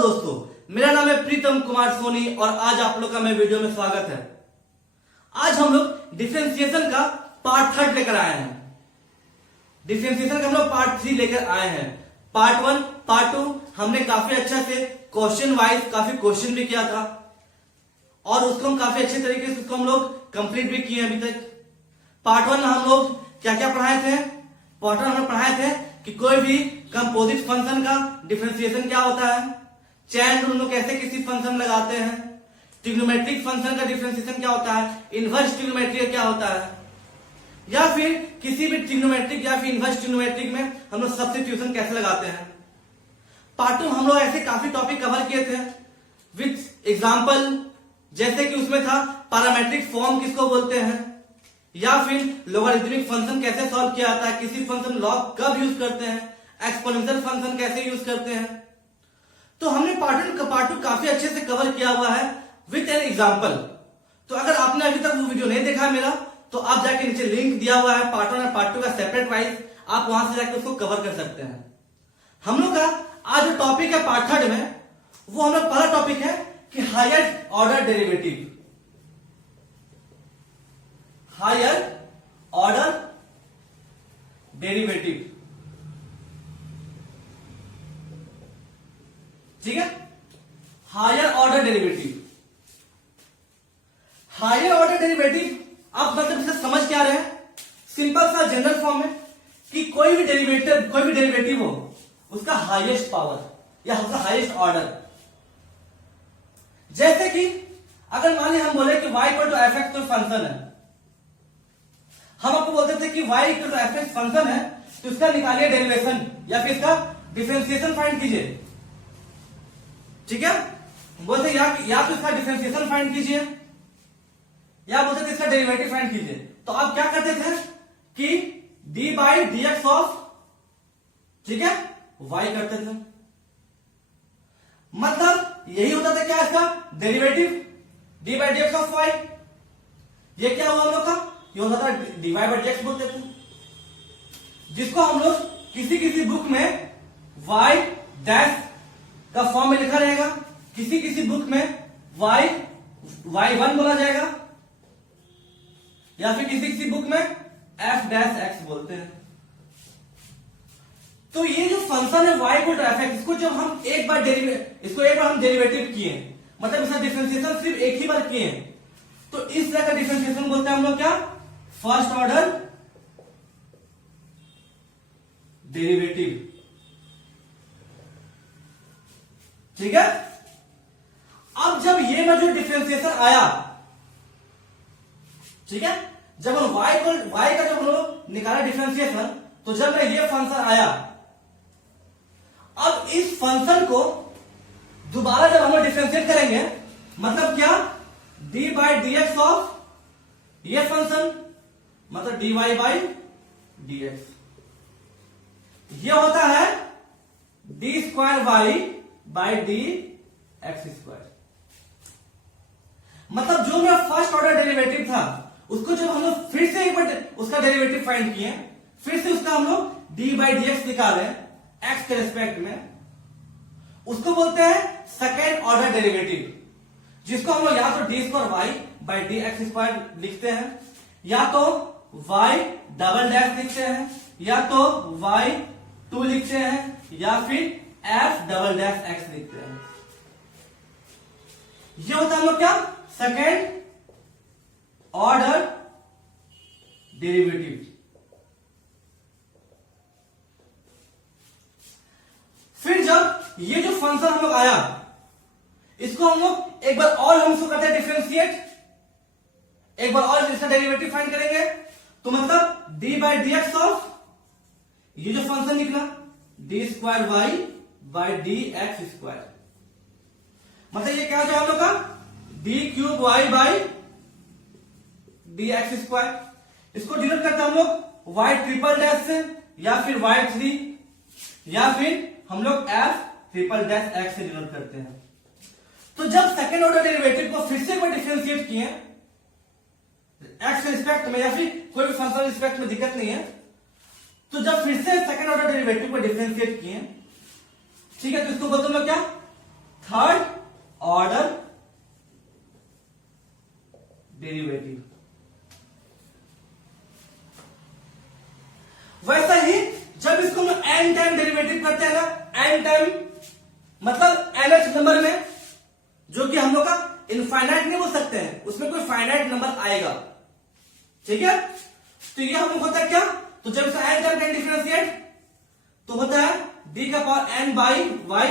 दोस्तों, मेरा नाम है प्रीतम कुमार सोनी और आज आप लोग का मैं वीडियो में स्वागत है। आज हम लोग डिफरेंशिएशन का पार्ट 3 लेकर आए हैं। डिफरेंशिएशन का हम लोग पार्ट 3 लेकर आए हैं। पार्ट 1, पार्ट 2 हमने काफी अच्छा से क्वेश्चन वाइज काफी क्वेश्चन भी किया था और उसको हम काफी अच्छे तरीके से उसको हम लोग कंप्लीट भी किए अभी तक। पार्ट 1 में हम लोग क्या क्या पढ़ाए थे? पार्ट 1 हमने पढ़ाए थे कि कोई भी कंपोजिट फंक्शन का डिफरेंशिएशन क्या होता है, चैन रूल में कैसे किसी फंक्शन लगाते हैं, ट्रिग्नोमेट्रिक फंक्शन का डिफरेंशिएशन क्या होता है, इनवर्स ट्रिग्नोमेट्री क्या होता है, या फिर किसी भी ट्रिग्नोमेट्रिक या फिर इनवर्स ट्रिग्नोमेट्रिक में हम लोग सब्स्टिट्यूशन कैसे लगाते हैं। पार्ट 2 हम लोग ऐसे काफी टॉपिक कवर किए थे विथ एग्जाम्पल, जैसे कि उसमें था पैरामेट्रिक फॉर्म किसको बोलते हैं, या फिर लोगरिथमिक फंक्शन कैसे सॉल्व किया जाता है, किसी फंक्शन लॉग कब यूज करते हैं, एक्सपोनेंशियल फंक्शन कैसे यूज करते हैं। तो हमने पार्ट 2 काफी अच्छे से कवर किया हुआ है विथ एन एग्जाम्पल। तो अगर आपने अभी तक वो वीडियो नहीं देखा है मेरा, तो आप जाके नीचे लिंक दिया हुआ है पार्ट 1 और पार्ट 2 का सेपरेट वाइज, आप वहां से जाकर उसको कवर कर सकते हैं। हम लोग का आज जो टॉपिक है पार्ट 3 में, वो हम लोग पहला टॉपिक है कि higher order derivative. Higher order derivative, ठीक है। Higher order derivative, higher order derivative आप मतलब इसे समझ क्या रहे हैं? सिंपल सा जनरल फॉर्म में कि कोई भी डेरिवेटिव हो उसका हाईएस्ट पावर या उसका हाईएस्ट ऑर्डर। जैसे कि अगर मान लीजिए हम बोले कि y equal to f x कोई फंक्शन है, हम आपको बोलते थे कि y equal to f x function है, तो इसका निकालिए डेरिवेशन या फिर इसका डिफरेंशिएशन फाइंड कीजिए, ठीक है। बोलते या तो इसका डिफरेंशिएशन फाइंड कीजिए या बोलते थे इसका डेरिवेटिव फाइंड कीजिए। तो आप क्या करते थे कि D by D x of, ठीक है, y करते थे। मतलब यही होता था क्या इसका derivative, D by D x of y। ये क्या हुआ हम लोग का? ये होता था d Y by D x बोलते थे, जिसको हम लोग किसी बुक में y डैश का फॉर्म में लिखा रहेगा, किसी बुक में y1 बोला जाएगा, या फिर किसी बुक में f डैश x बोलते हैं। तो ये जो फंक्शन है y equal to f x, इसको जब हम एक बार हम डेरिवेटिव किए, मतलब इसका डिफरेंशिएशन सिर्फ एक ही बार किए, तो इस तरह का डिफरेंशिएशन बोलते हैं हम लोग क्या? फर्स्ट ऑर्डर डेरिवेटिव, ठीक है। अब जब ये में जो डिफरेंशिएशन आया, ठीक है, जब हम y का जब हम लोग निकाला डिफरेंशिएशन, तो जब में ये फंक्शन आया, अब इस फंक्शन को दोबारा जब हम लोग डिफरेंशिएट करेंगे, मतलब क्या? D by D x of ये फंक्शन, मतलब D Y by D x. ये होता है d square Y by D x square. मतलब जो मेरा फर्स्ट ऑर्डर डेरिवेटिव था, उसको जब हम लोग फिर से एक बार उसका डेरिवेटिव फाइंड किए, फिर से उसका हम लोग डी बाई डी एक्स निकाले एक्स के रेस्पेक्ट में, उसको बोलते हैं सेकेंड ऑर्डर डेरिवेटिव, जिसको हम लोग या तो D square Y by D x square लिखते हैं, या तो वाई डबल डैश लिखते हैं, या तो वाई 2 लिखते हैं, या फिर एफ डबल डैश एक्स लिखते हैं। ये होता है हम लोग क्या? Second order derivative. फिर जब ये जो फंक्शन हम लोग आया, इसको हम लोग एक बार और हम इसको करते हैं डिफरेंशिएट, एक बार और इसका डेरिवेटिव फाइंड करेंगे, तो मतलब D by D x of ये जो फंक्शन निकला d square Y by D x square, मतलब ये क्या हो जाएगा हम लोग का? D cube y by D x square. इसको डिनोट करते हैं हम लोग वाई ट्रिपल डैश से, या फिर वाई 3, या फिर हम लोग एफ ट्रिपल डैश एक्स से डिनोट करते हैं। तो जब सेकेंड ऑर्डर डेरिवेटिव को फिर से एक बार डिफरेंशिएट किए एक्स के रिस्पेक्ट में, या फिर कोई भी फंक्शन रिस्पेक्ट में, दिक्कत नहीं है, तो जब फिर से सेकेंड ऑर्डर डेरिवेटिव को डिफरेंशिएट किए, ठीक है, तो इसको बोलते हैं क्या? मतलब nth नंबर में, जो कि हम लोग का इनफाइनाइट नहीं बोल सकते हैं, उसमें कोई फाइनाइट नंबर आएगा, ठीक है। तो ये हम लोग होता है क्या, तो जब इसका n टाइम डिफरेंशिएट तो होता है d का power n by y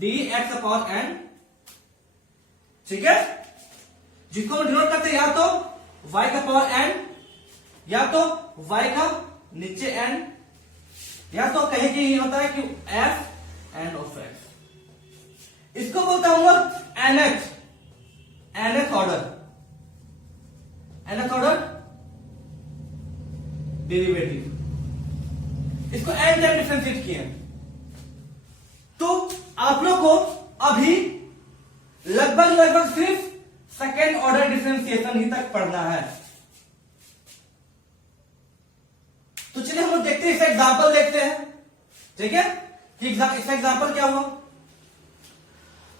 dx का पावर n, ठीक है। जिसको हम डिनोट करते हैं या तो y का पावर n, या तो y का नीचे n, या तो कहीं कि ये होता है कि f n ऑफ x। इसको बोलता हूं nth ऑर्डर डेरिवेटिव। इसको n टाइम डिफरेंशिएट किए। तो आप लोग को अभी लगभग सिर्फ सेकेंड ऑर्डर डिफरेंशिएशन ही तक पढ़ना है। तो चलिए हम लोग देखते हैं, इसका एग्जांपल देखते हैं, ठीक है कि इसका एग्जांपल क्या हुआ।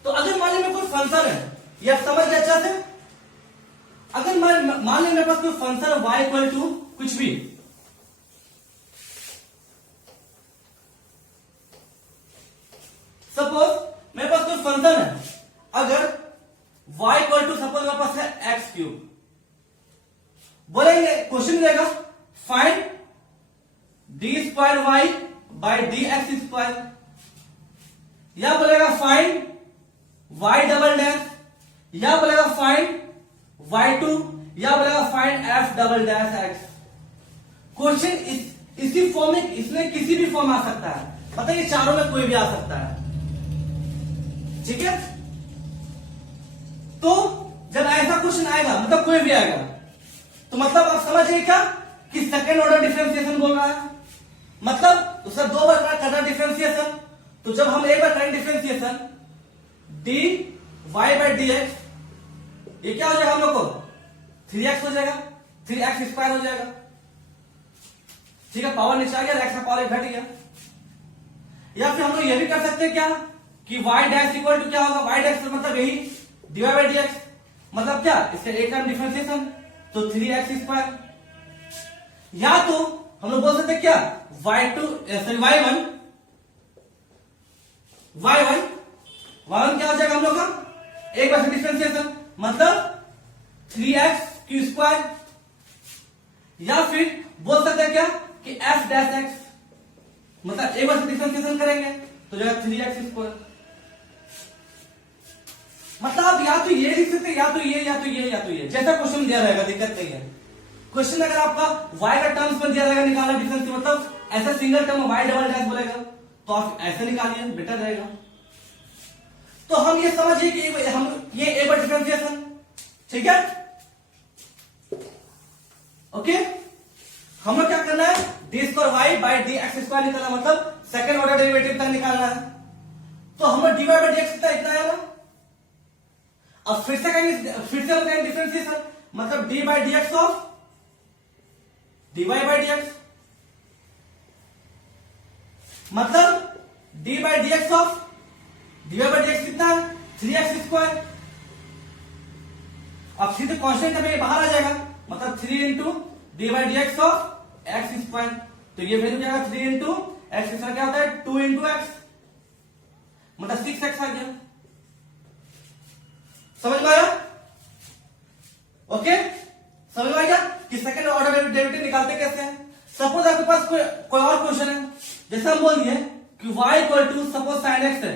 तो अगर मान लीजिए कोई फंक्शन है, ये आप समझ गए अच्छा से। अगर मान लीजिए मेरे पास कोई फंक्शन y इक्वल टू कुछ भी, सपोज मेरे पास कोई फंक्शन है, अगर y इक्वल टू सपोज मेरे पास है एक्स क्यूब, बोलेंगे क्वेश्चन देगा find d square Y by D x square, या बोलेगा फाइंड y डबल डैश, या बोलेगा फाइंड y2, या बोलेगा find f double dash x। Question इसी फॉर्म में, इसमें किसी भी फॉर्म आ सकता है, मतलब ये चारों में कोई भी आ सकता है, ठीक है। तो जब ऐसा क्वेश्चन आएगा, मतलब कोई भी आएगा, तो मतलब आप समझिए क्या कि सेकेंड ऑर्डर डिफरेंशिएशन बोल रहा है, मतलब तो सर दो बार करना डिफरेंशिएशन। तो जब हम एक बार करेंगे differentiation d Y by D x, ये क्या हो जाएगा हम लोग को 3x हो जाएगा, 3x स्क्वायर हो जाएगा, ठीक है। पावर नीचे आ गया, एक्स का पावर घट गया। या फिर हम लोग ये भी कर सकते हैं क्या कि y डैश इक्वल टू क्या होगा, y डैश मतलब यही dy बाई डी एक्स, मतलब क्या इसका एक टाइम डिफरेंशिएशन, तो 3x स्क्वायर। या तो हम लोग बोल सकते हैं क्या y2 सॉरी y1 क्या हो जाएगा हम लोग का एक बार डिफरेंशिएशन, मतलब 3x क्यू स्क्वायर। या फिर बोल सकते हैं क्या कि f डैश x, मतलब एक बार डिफरेंशिएशन करेंगे तो जाएगा 3x स्क्वायर। मतलब आप या तो ये लिख सकते हैं, या तो ये, या तो ये, या तो ये, जैसा क्वेश्चन दिया रहेगा, दिक्कत नहीं है। क्वेश्चन अगर आपका y का टर्म्स में दिया रहेगा निकालना डिफरेंस, मतलब ऐसा single term y double dash बोलेगा तो आप ऐसे निकालिए, बेटर रहेगा। तो हम ये समझिए कि हम ये एक बार डिफरेंशिएशन, ठीक है, ओके। हम लोग क्या करना है, d square Y by D x square निकालना, मतलब सेकंड ऑर्डर डेरिवेटिव तक निकालना है। तो हम लोग D Y by D X इतना आएगा। अब फिर से करेंगे डिफरेंशिएशन, मतलब D by D x of D Y by D x, मतलब D by D x of D Y by D x कितना है 3x स्क्वायर। अब सीधे कांस्टेंट में बाहर आ जाएगा, मतलब 3 into d by D x of x square. तो ये वैल्यू क्या 3 इंटू एक्स स्क्वायर क्या होता है 2 इंटू एक्स, मतलब 6x आ गया। समझ में आया? ओके, समझ में आ गया कि सेकंड ऑर्डर डेरिवेटिव निकालते कैसे हैं। सपोज आपके पास कोई और क्वेश्चन है, जैसे हम बोल दिए कि y equal to suppose sine x है,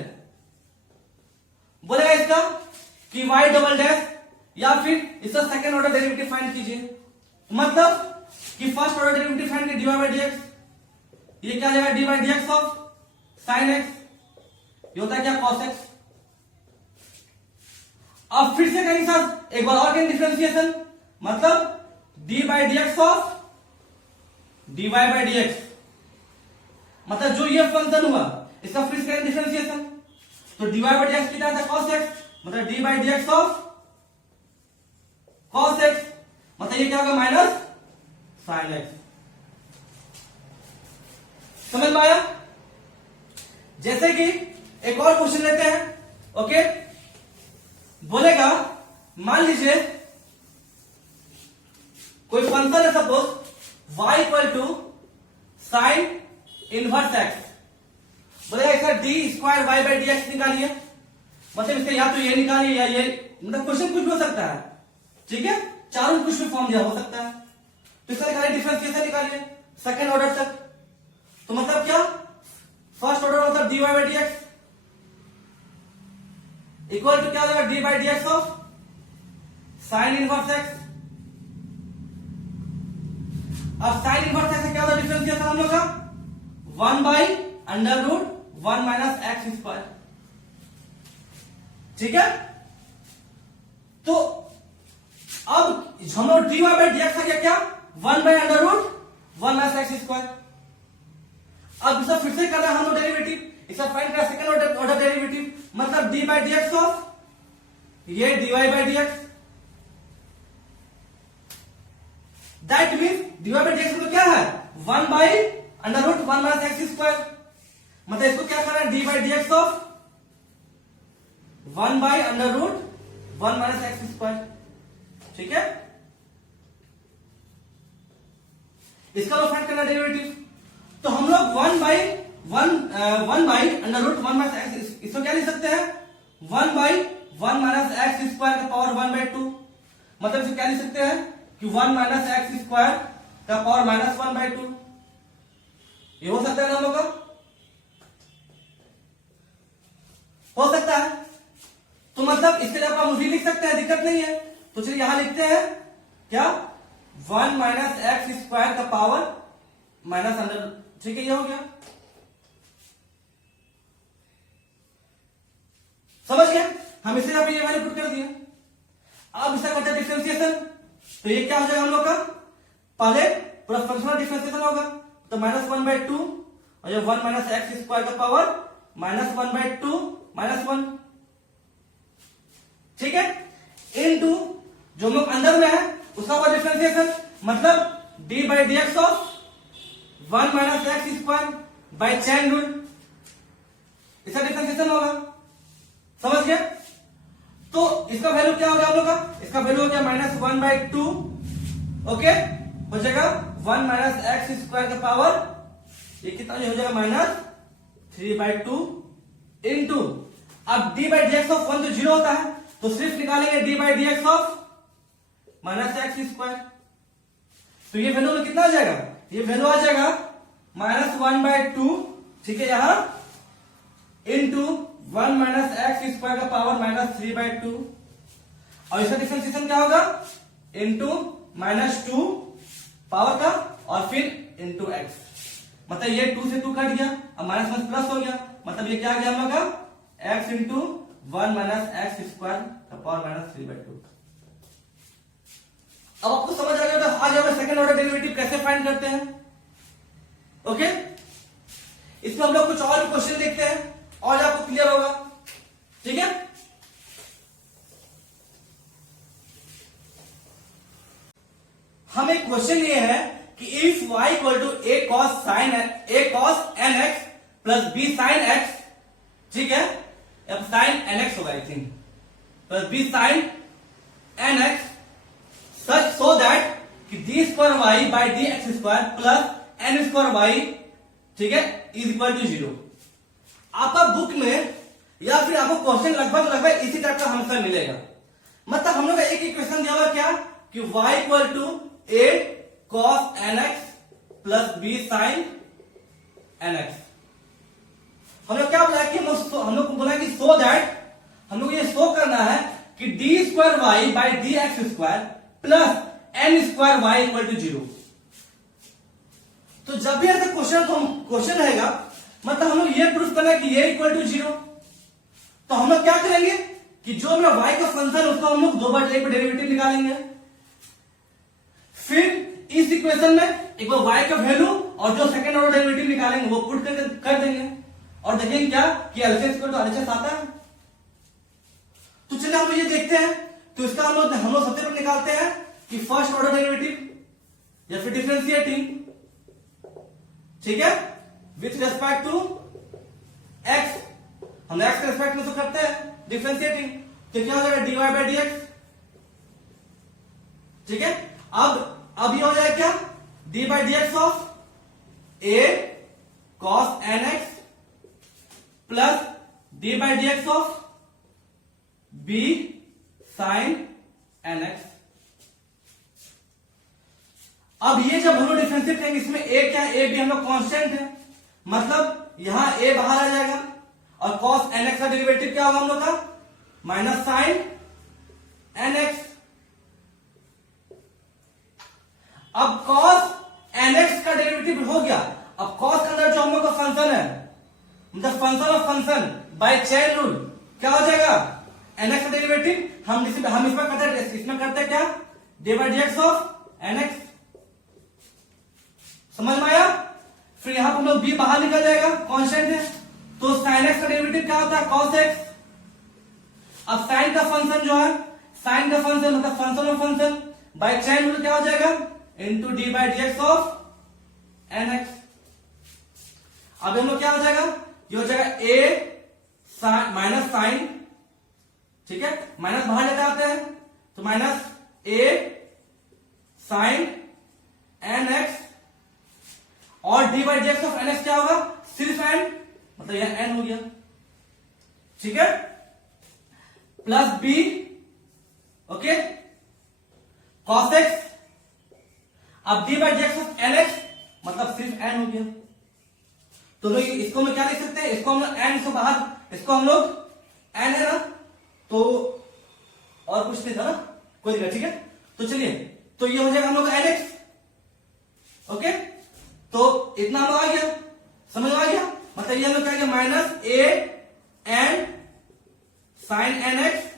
बोलेगा इसका कि y डबल डैश, या फिर इसका सेकंड ऑर्डर डेरिवेटिव फाइंड कीजिए, मतलब कि फर्स्ट ऑर्डर डेरिवेटिव फाइंड कीजिए dy बाई डी एक्स, ये क्या जाएगा D by D x of sine x, ये होता है क्या cos x। अब फिर से करेंगे साथ एक बार और करेंगे डिफरेंशिएशन, मतलब D by D x of D Y by D x, मतलब जो ये फंक्शन हुआ इसका फिर से करेंगे डिफरेंशिएशन, तो d Y by D x कितना था cos x, मतलब D by D x of cos x, मतलब ये क्या होगा माइनस साइन x। समझ में आया? जैसे कि एक और क्वेश्चन लेते हैं, ओके। बोलेगा मान लीजिए कोई फंक्शन है suppose y equal to sine inverse x, बोलेगा sir d square Y by D x निकालिए, मतलब इसका या तो ये निकालिए या ये, मतलब क्वेश्चन कुछ भी हो सकता है, ठीक है, चारों में कुछ भी फॉर्म दिया हो सकता है। तो इसका निकालिए डिफरेंशिएशन निकालिए सेकंड ऑर्डर तक, तो मतलब क्या, फर्स्ट ऑर्डर मतलब D Y by D x equal to क्या हो जाएगा, D by D x of sine inverse X. अब साइन इनवर्स एक्स क्या होता है डिफरेंशिएशन हम लोग का, 1 by under root 1 minus x square, ठीक है। तो अब हम लोग D Y by D X आ गया क्या, 1 by under root 1 minus x square. अब इसे फिर से करना है हम लोग डेरिवेटिव, इसे फाइंड करना सेकंड ऑर्डर डेरिवेटिव, मतलब D by D x of ये D Y by D X, that means D Y by D x क्या है, 1 by under root 1 minus x square, मतलब इसको क्या करना है, D by D x of 1 by under root 1 minus x square, ठीक है। इसका लोग फाइंड करना डेरिवेटिव, तो हम लोग 1 by under root 1 minus x, इसको क्या लिख सकते हैं, 1 बाई 1 माइनस एक्स स्क्वायर का पावर 1 बाई 2, मतलब इसे क्या लिख सकते हैं कि 1 माइनस एक्स स्क्वायर का पावर माइनस 1 बाई 2, ये हो सकता है ना हम लोग का, हो सकता है। तो मतलब इसके लिए आप भी लिख सकते हैं, दिक्कत नहीं है। तो चलिए यहां लिखते हैं क्या, 1 माइनस एक्स स्क्वायर का पावर माइनस अंडर, ठीक है, ये हो गया, समझ गया, हम इसे यहां पे ये वैल्यू पुट कर दिए। अब इसका करते हैं डिफरेंशिएशन, तो ये क्या हो जाएगा हम लोग का, पहले पूरा फंक्शनल डिफरेंशिएशन होगा, तो माइनस 1 बाई 2 और ये 1 माइनस एक्स स्क्वायर का पावर माइनस 1 बाई 2 माइनस 1, ठीक है, इनटू जो हम लोग अंदर में है उसका हुआ डिफरेंशिएशन, मतलब D by D x of 1 minus x square by chain rule, इसका डिफरेंशिएशन होगा, समझ गया। तो इसका वैल्यू क्या हो गया हम लोग का, इसका वैल्यू हो गया माइनस 1 बाई 2, ओके, हो जाएगा 1 माइनस एक्स स्क्वायर का पावर, ये कितना हो जाएगा माइनस 3 बाई 2 इंटू, अब D by D x of 1 तो 0 होता है, तो सिर्फ निकालेंगे D by D x of minus x square, तो ये वैल्यू में कितना आ जाएगा, ये वैल्यू आ जाएगा माइनस 1 बाई 2, ठीक है, यहां इंटू 1 माइनस एक्स स्क्वायर का पावर माइनस 3 बाई 2, और इसका डिफरेंशिएशन क्या होगा, इंटू माइनस 2 पावर का और फिर इंटू एक्स, मतलब ये 2 से 2 कट गया, अब माइनस 1 प्लस हो गया, मतलब ये क्या आ गया हम लोग का x into 1 minus x square का पावर माइनस 3 बाई 2। अब आपको समझ आ गया, तो आज हम सेकंड ऑर्डर डेरिवेटिव कैसे फाइंड करते हैं, ओके। इसमें हम लोग कुछ और भी क्वेश्चन देखते हैं और आपको क्लियर होगा, ठीक है। हम एक क्वेश्चन ये है कि if y equal to a cos n x plus b sin x, ठीक है, अब sin n x होगा I think, plus b sin n x such so that कि d square y by D x square plus n square y, ठीक है, is equal to 0। आपका book में या फिर आपको क्वेश्चन लगभग इसी टाइप का आंसर मिलेगा, मतलब हम लोग का एक इक्वेशन दिया हुआ क्या कि y equal to a cos nx plus b sin nx, हम लोग क्या बोला कि हम लोग को बोला कि सो दैट हम लोग ये शो करना है कि d square Y by D x square plus n square y equal to 0। तो जब भी ऐसा क्वेश्चन रहेगा, मतलब हम लोग ये प्रूफ करना है कि ये इक्वल टू 0, तो हम लोग क्या करेंगे कि जो मेरा y का फंक्शन उसको हम लोग 2 बार एक डेरिवेटिव निकालेंगे, फिर इस इक्वेशन में एक बार y का वैल्यू और जो सेकंड ऑर्डर डेरिवेटिव निकालेंगे वो पुट कर देंगे और देखेंगे क्या कि एलसीएस इक्वल टू आरएचएस आता है। तो चलिए हम लोग ये देखते हैं, तो इसका हम लोग सबसे पहले निकालते हैं कि फर्स्ट ऑर्डर डेरिवेटिव या फिर डिफरेंशिएटिंग, ठीक है, विथ रेस्पेक्ट टू x, हम x के रेस्पेक्ट में तो करते हैं डिफरेंशिएटिंग, तो क्या हो जाएगा dy बाई डी एक्स, ठीक है। अब ये हो जाएगा क्या d by D x of a cos nx plus d by D x of b sine N x. अब ये जब हम लोग डिफरेंशिएट करेंगे इसमें ए क्या है, ए भी हम लोग कांस्टेंट है, मतलब यहां ए बाहर आ जाएगा और कॉस एन एक्स का डेरिवेटिव क्या होगा हम लोग का, माइनस साइन एन एक्स। अब कॉस एन एक्स का डेरिवेटिव हो गया। अब कॉस के अंदर जो हम लोग का फंक्शन है, मतलब function of function by chain rule क्या हो जाएगा, एन एक्स का डेरिवेटिव हम इसमें करते हैं, इसमें करते हैं क्या, D by D x of N x. समझ में आया। फिर यहां पर हम लोग बी बाहर निकल जाएगा, कांस्टेंट है, तो साइन एक्स का डेरिवेटिव क्या होता है, कॉस एक्स। अब साइन का फंक्शन जो है, साइन का फंक्शन मतलब function of function by chain rule क्या हो जाएगा, into d by D x of N x. अब हम लोग क्या हो जाएगा, ये हो जाएगा ए माइनस साइन, ठीक है, माइनस बाहर लेते आते हैं तो माइनस ए साइन एन एक्स और d by D x of N x क्या होगा, सिर्फ एन, मतलब यह एन हो गया, ठीक है, plus B, okay, cos x. अब D by D x of N X मतलब सिर्फ एन हो गया। तो लोग इसको हम क्या लिख सकते हैं, इसको हम लोग एन से बाहर, इसको हम लोग एन है ना, तो और कुछ नहीं था ना, कोई दिक्कत, ठीक है। तो चलिए, तो ये हो जाएगा हम लोग एन एक्स, ओके, तो इतना हम लोग आ गया, समझ में आ गया, मतलब ये हम लोग क्या गया, minus A N sine N X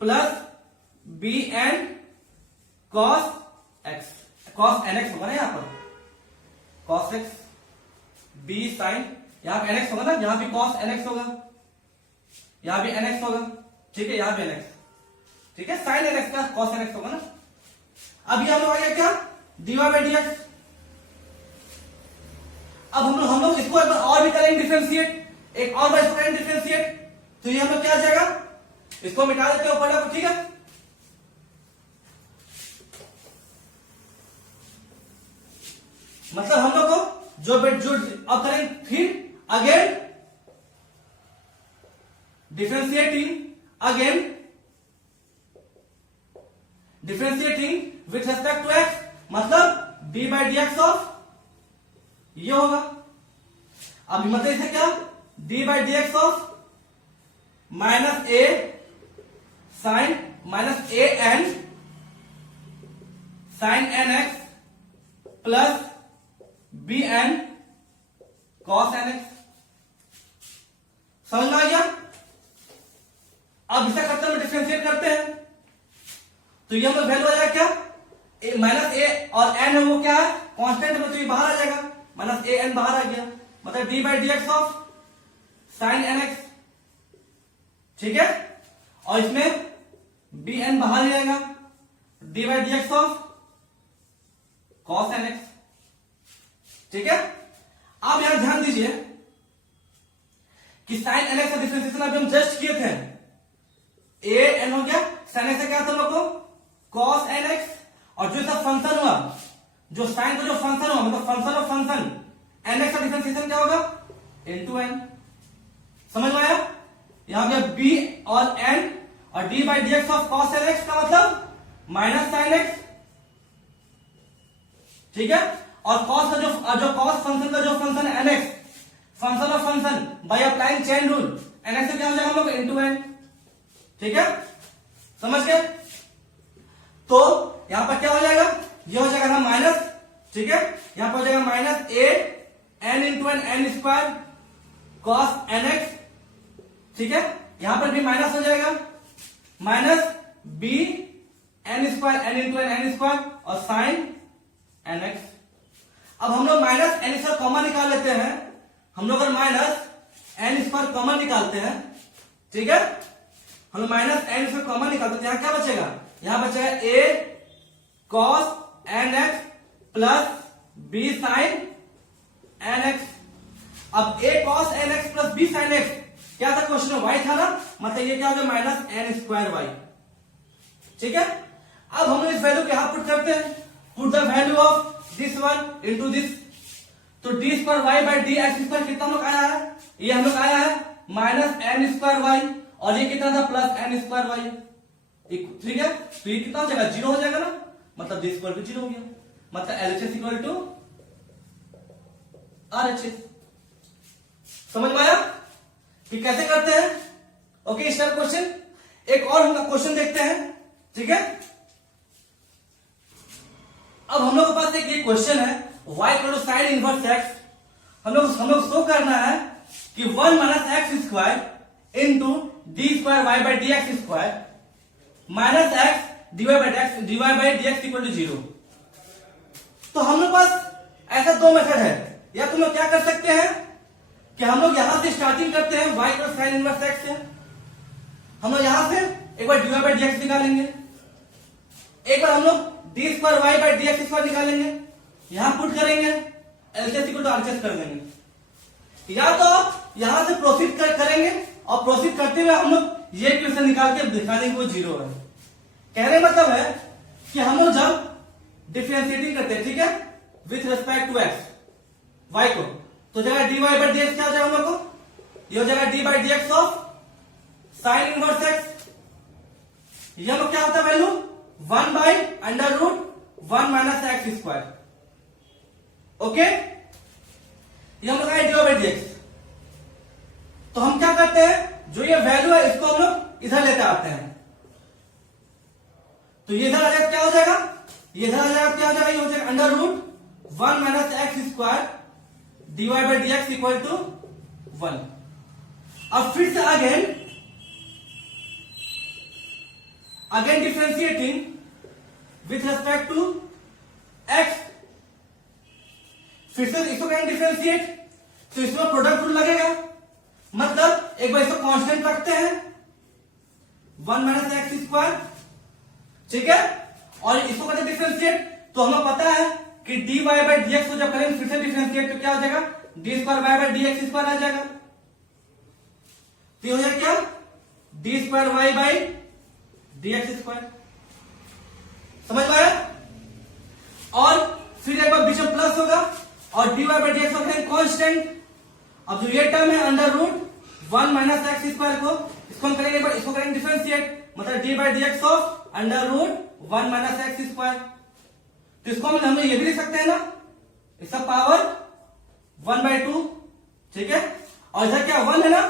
plus B N cos X, cos N x होगा ना यहाँ पर, कॉस एक्स बी साइन, यहां पे एन एक्स होगा ना, यहां भी कॉस एन एक्स होगा, यहां भी एन एक्स होगा, ठीक है, यहां भी एन एक्स, ठीक है, साइन एन एक्स का कॉस एन एक्स होगा ना। अब ये हम लोग आ गया क्या, d Y by D x. अब हम लोग इसको एक बार और भी करेंगे डिफरेंशिएट, एक और बार इसको करेंगे डिफरेंशिएट, तो ये हम लोग क्या आ जाएगा, इसको मिटा देते हैं ऊपर को, ठीक है। मतलब हम लोग को जो अब करेंगे, फिर again differentiating with respect to X, मतलब D by D x of ये होगा। अब मतलब इसे क्या, D by D x of minus A sine minus A N sine N X plus B N cos N x. समझ में आ गया। अब इसे करते हैं, डिफरेंशिएट करते हैं, तो ये हम लोग वैल्यू आ जाएगा क्या, माइनस ए और एन है वो क्या है, कांस्टेंट है, तो ये बाहर आ जाएगा, माइनस ए एन बाहर आ गया, मतलब D by D x of sine N x, ठीक है, और इसमें बी एन बाहर ही रहेगा, d by D x of cos N x, ठीक है। अब यहां ध्यान दीजिए कि साइन एन एक्स का डिफरेंशिएशन अभी हम जस्ट किए थे, ए एन हो गया, साइन एक्स क्या था लोग को, कॉस एन एक्स, और जो इसका फंक्शन हुआ, जो साइन का जो फंक्शन हुआ, मतलब function of function n x का डिफरेंशिएशन क्या होगा, इनटू एन। समझ में आया। यहां गया बी और एन, और d by D x of cos N x का मतलब माइनस साइन एक्स, ठीक है, और कॉस का जो कॉस फंक्शन का जो फंक्शन है n x, function of function by applying chain rule, n x क्या हो जाएगा हम लोग, इनटू एन, ठीक है, समझ गए। तो यहां पर क्या हो जाएगा, ये हो जाएगा ना माइनस, ठीक है, यहां पर हो जाएगा minus A N into N N square cos N x, ठीक है, यहां पर भी माइनस हो जाएगा, minus B N square N into N N square और साइन एन एक्स। अब हम लोग माइनस एन स्क्वायर कॉमन निकाल लेते हैं, हम लोग अगर माइनस एन स्क्वायर कॉमन निकालते हैं, ठीक है, हम लोग माइनस एन स्क्वायर कॉमन निकालते हैं, यहां क्या बचेगा, यहां बचेगा A cos N X plus B sine N x. अब A cos N X plus B sine X क्या था, क्वेश्चन में वाई था ना, मतलब ये क्या हो गया, माइनस एन स्क्वायर वाई, ठीक है। अब हम लोग इस वैल्यू को यहां पुट करते हैं, put the value of this one into this, तो D square Y by D x square कितना हम लोग आया है, ये हम लोग आया है माइनस एन स्क्वायर वाई, और ये कितना था प्लस एन स्क्वायर वाई, ठीक है। तो ये कितना हो जाएगा, जीरो हो जाएगा ना, मतलब दिस इक्वल टू जीरो हो गया, मतलब एलएचएस इक्वल टू आरएचएस। समझ में आया कि कैसे करते हैं? Okay, start question. एक और हम क्वेश्चन देखते हैं, ठीक है। अब हम लोग के पास एक ये क्वेश्चन है, y equal to sine inverse x. हम लोग शो करना है कि 1 minus x square into d square Y by D x square minus x d y by D x equal to zero. तो हम लोग पास ऐसा दो मेथड है, या तुम लोग क्या कर सकते हैं कि हम लोग यहां से स्टार्टिंग करते हैं y equal sine inverse x से। हम लोग यहां से एक बार डीवाई बाई डी एक्स निकालेंगे, एक बार हम लोग d square Y by D x square निकालेंगे, यहां पुट करेंगे, एलएचएस इक्वल टू आरएचएस कर देंगे। या तो आप यहां से प्रोसीड करेंगे और प्रोसीड करते हुए हम लोग ये इक्वेशन निकाल के दिखा देंगे वो जीरो है। कहने मतलब है कि हम लोग जब डिफरेंशिएटिंग करते हैं, ठीक है, with respect to x y को, तो जगह d Y by D x क्या हो जाएगा हम लोग को, ये हो जाएगा D by D x of sine inverse x. ये हम लोग क्या होता है value 1 by under root 1 minus x square. Okay, ये हम लोग डी बाई डी एक्स। तो हम क्या करते हैं, जो ये वैल्यू है इसको हम लोग इधर लेते आते हैं, तो ये इधर आ जाएगा क्या हो जाएगा, ये इधर आ जाएगा क्या हो जाएगा, ये हो जाएगा under root 1 minus x square d y by D x equal to 1। अब फिर से again differentiating with respect to x, फिर से इसको करेंगे डिफरेंशिएट, तो इसमें प्रोडक्ट रूल लगेगा, मतलब एक बार इसको कांस्टेंट रखते हैं 1 माइनस एक्स स्क्वायर, ठीक है, और इसको करते डिफरेंशिएट, तो हमें पता है कि d Y by D x को जब करेंगे फिर से डिफरेंशिएट तो क्या हो जाएगा, D square Y by D x square आ जाएगा। तो हो जाएगा क्या, D square Y by D x square. समझ में आया? और फिर एक बार बीच में प्लस होगा और d Y by D x को करेंगे कांस्टेंट। अब जो ये टर्म है under root 1 minus x square को, इसको हम करेंगे, इसको करेंगे डिफरेंशिएट, मतलब D by D x of under root 1 minus x square. तो इसको हम ये भी लिख सकते हैं ना, इसका पावर 1/2, ठीक है, और इधर क्या 1 है ना,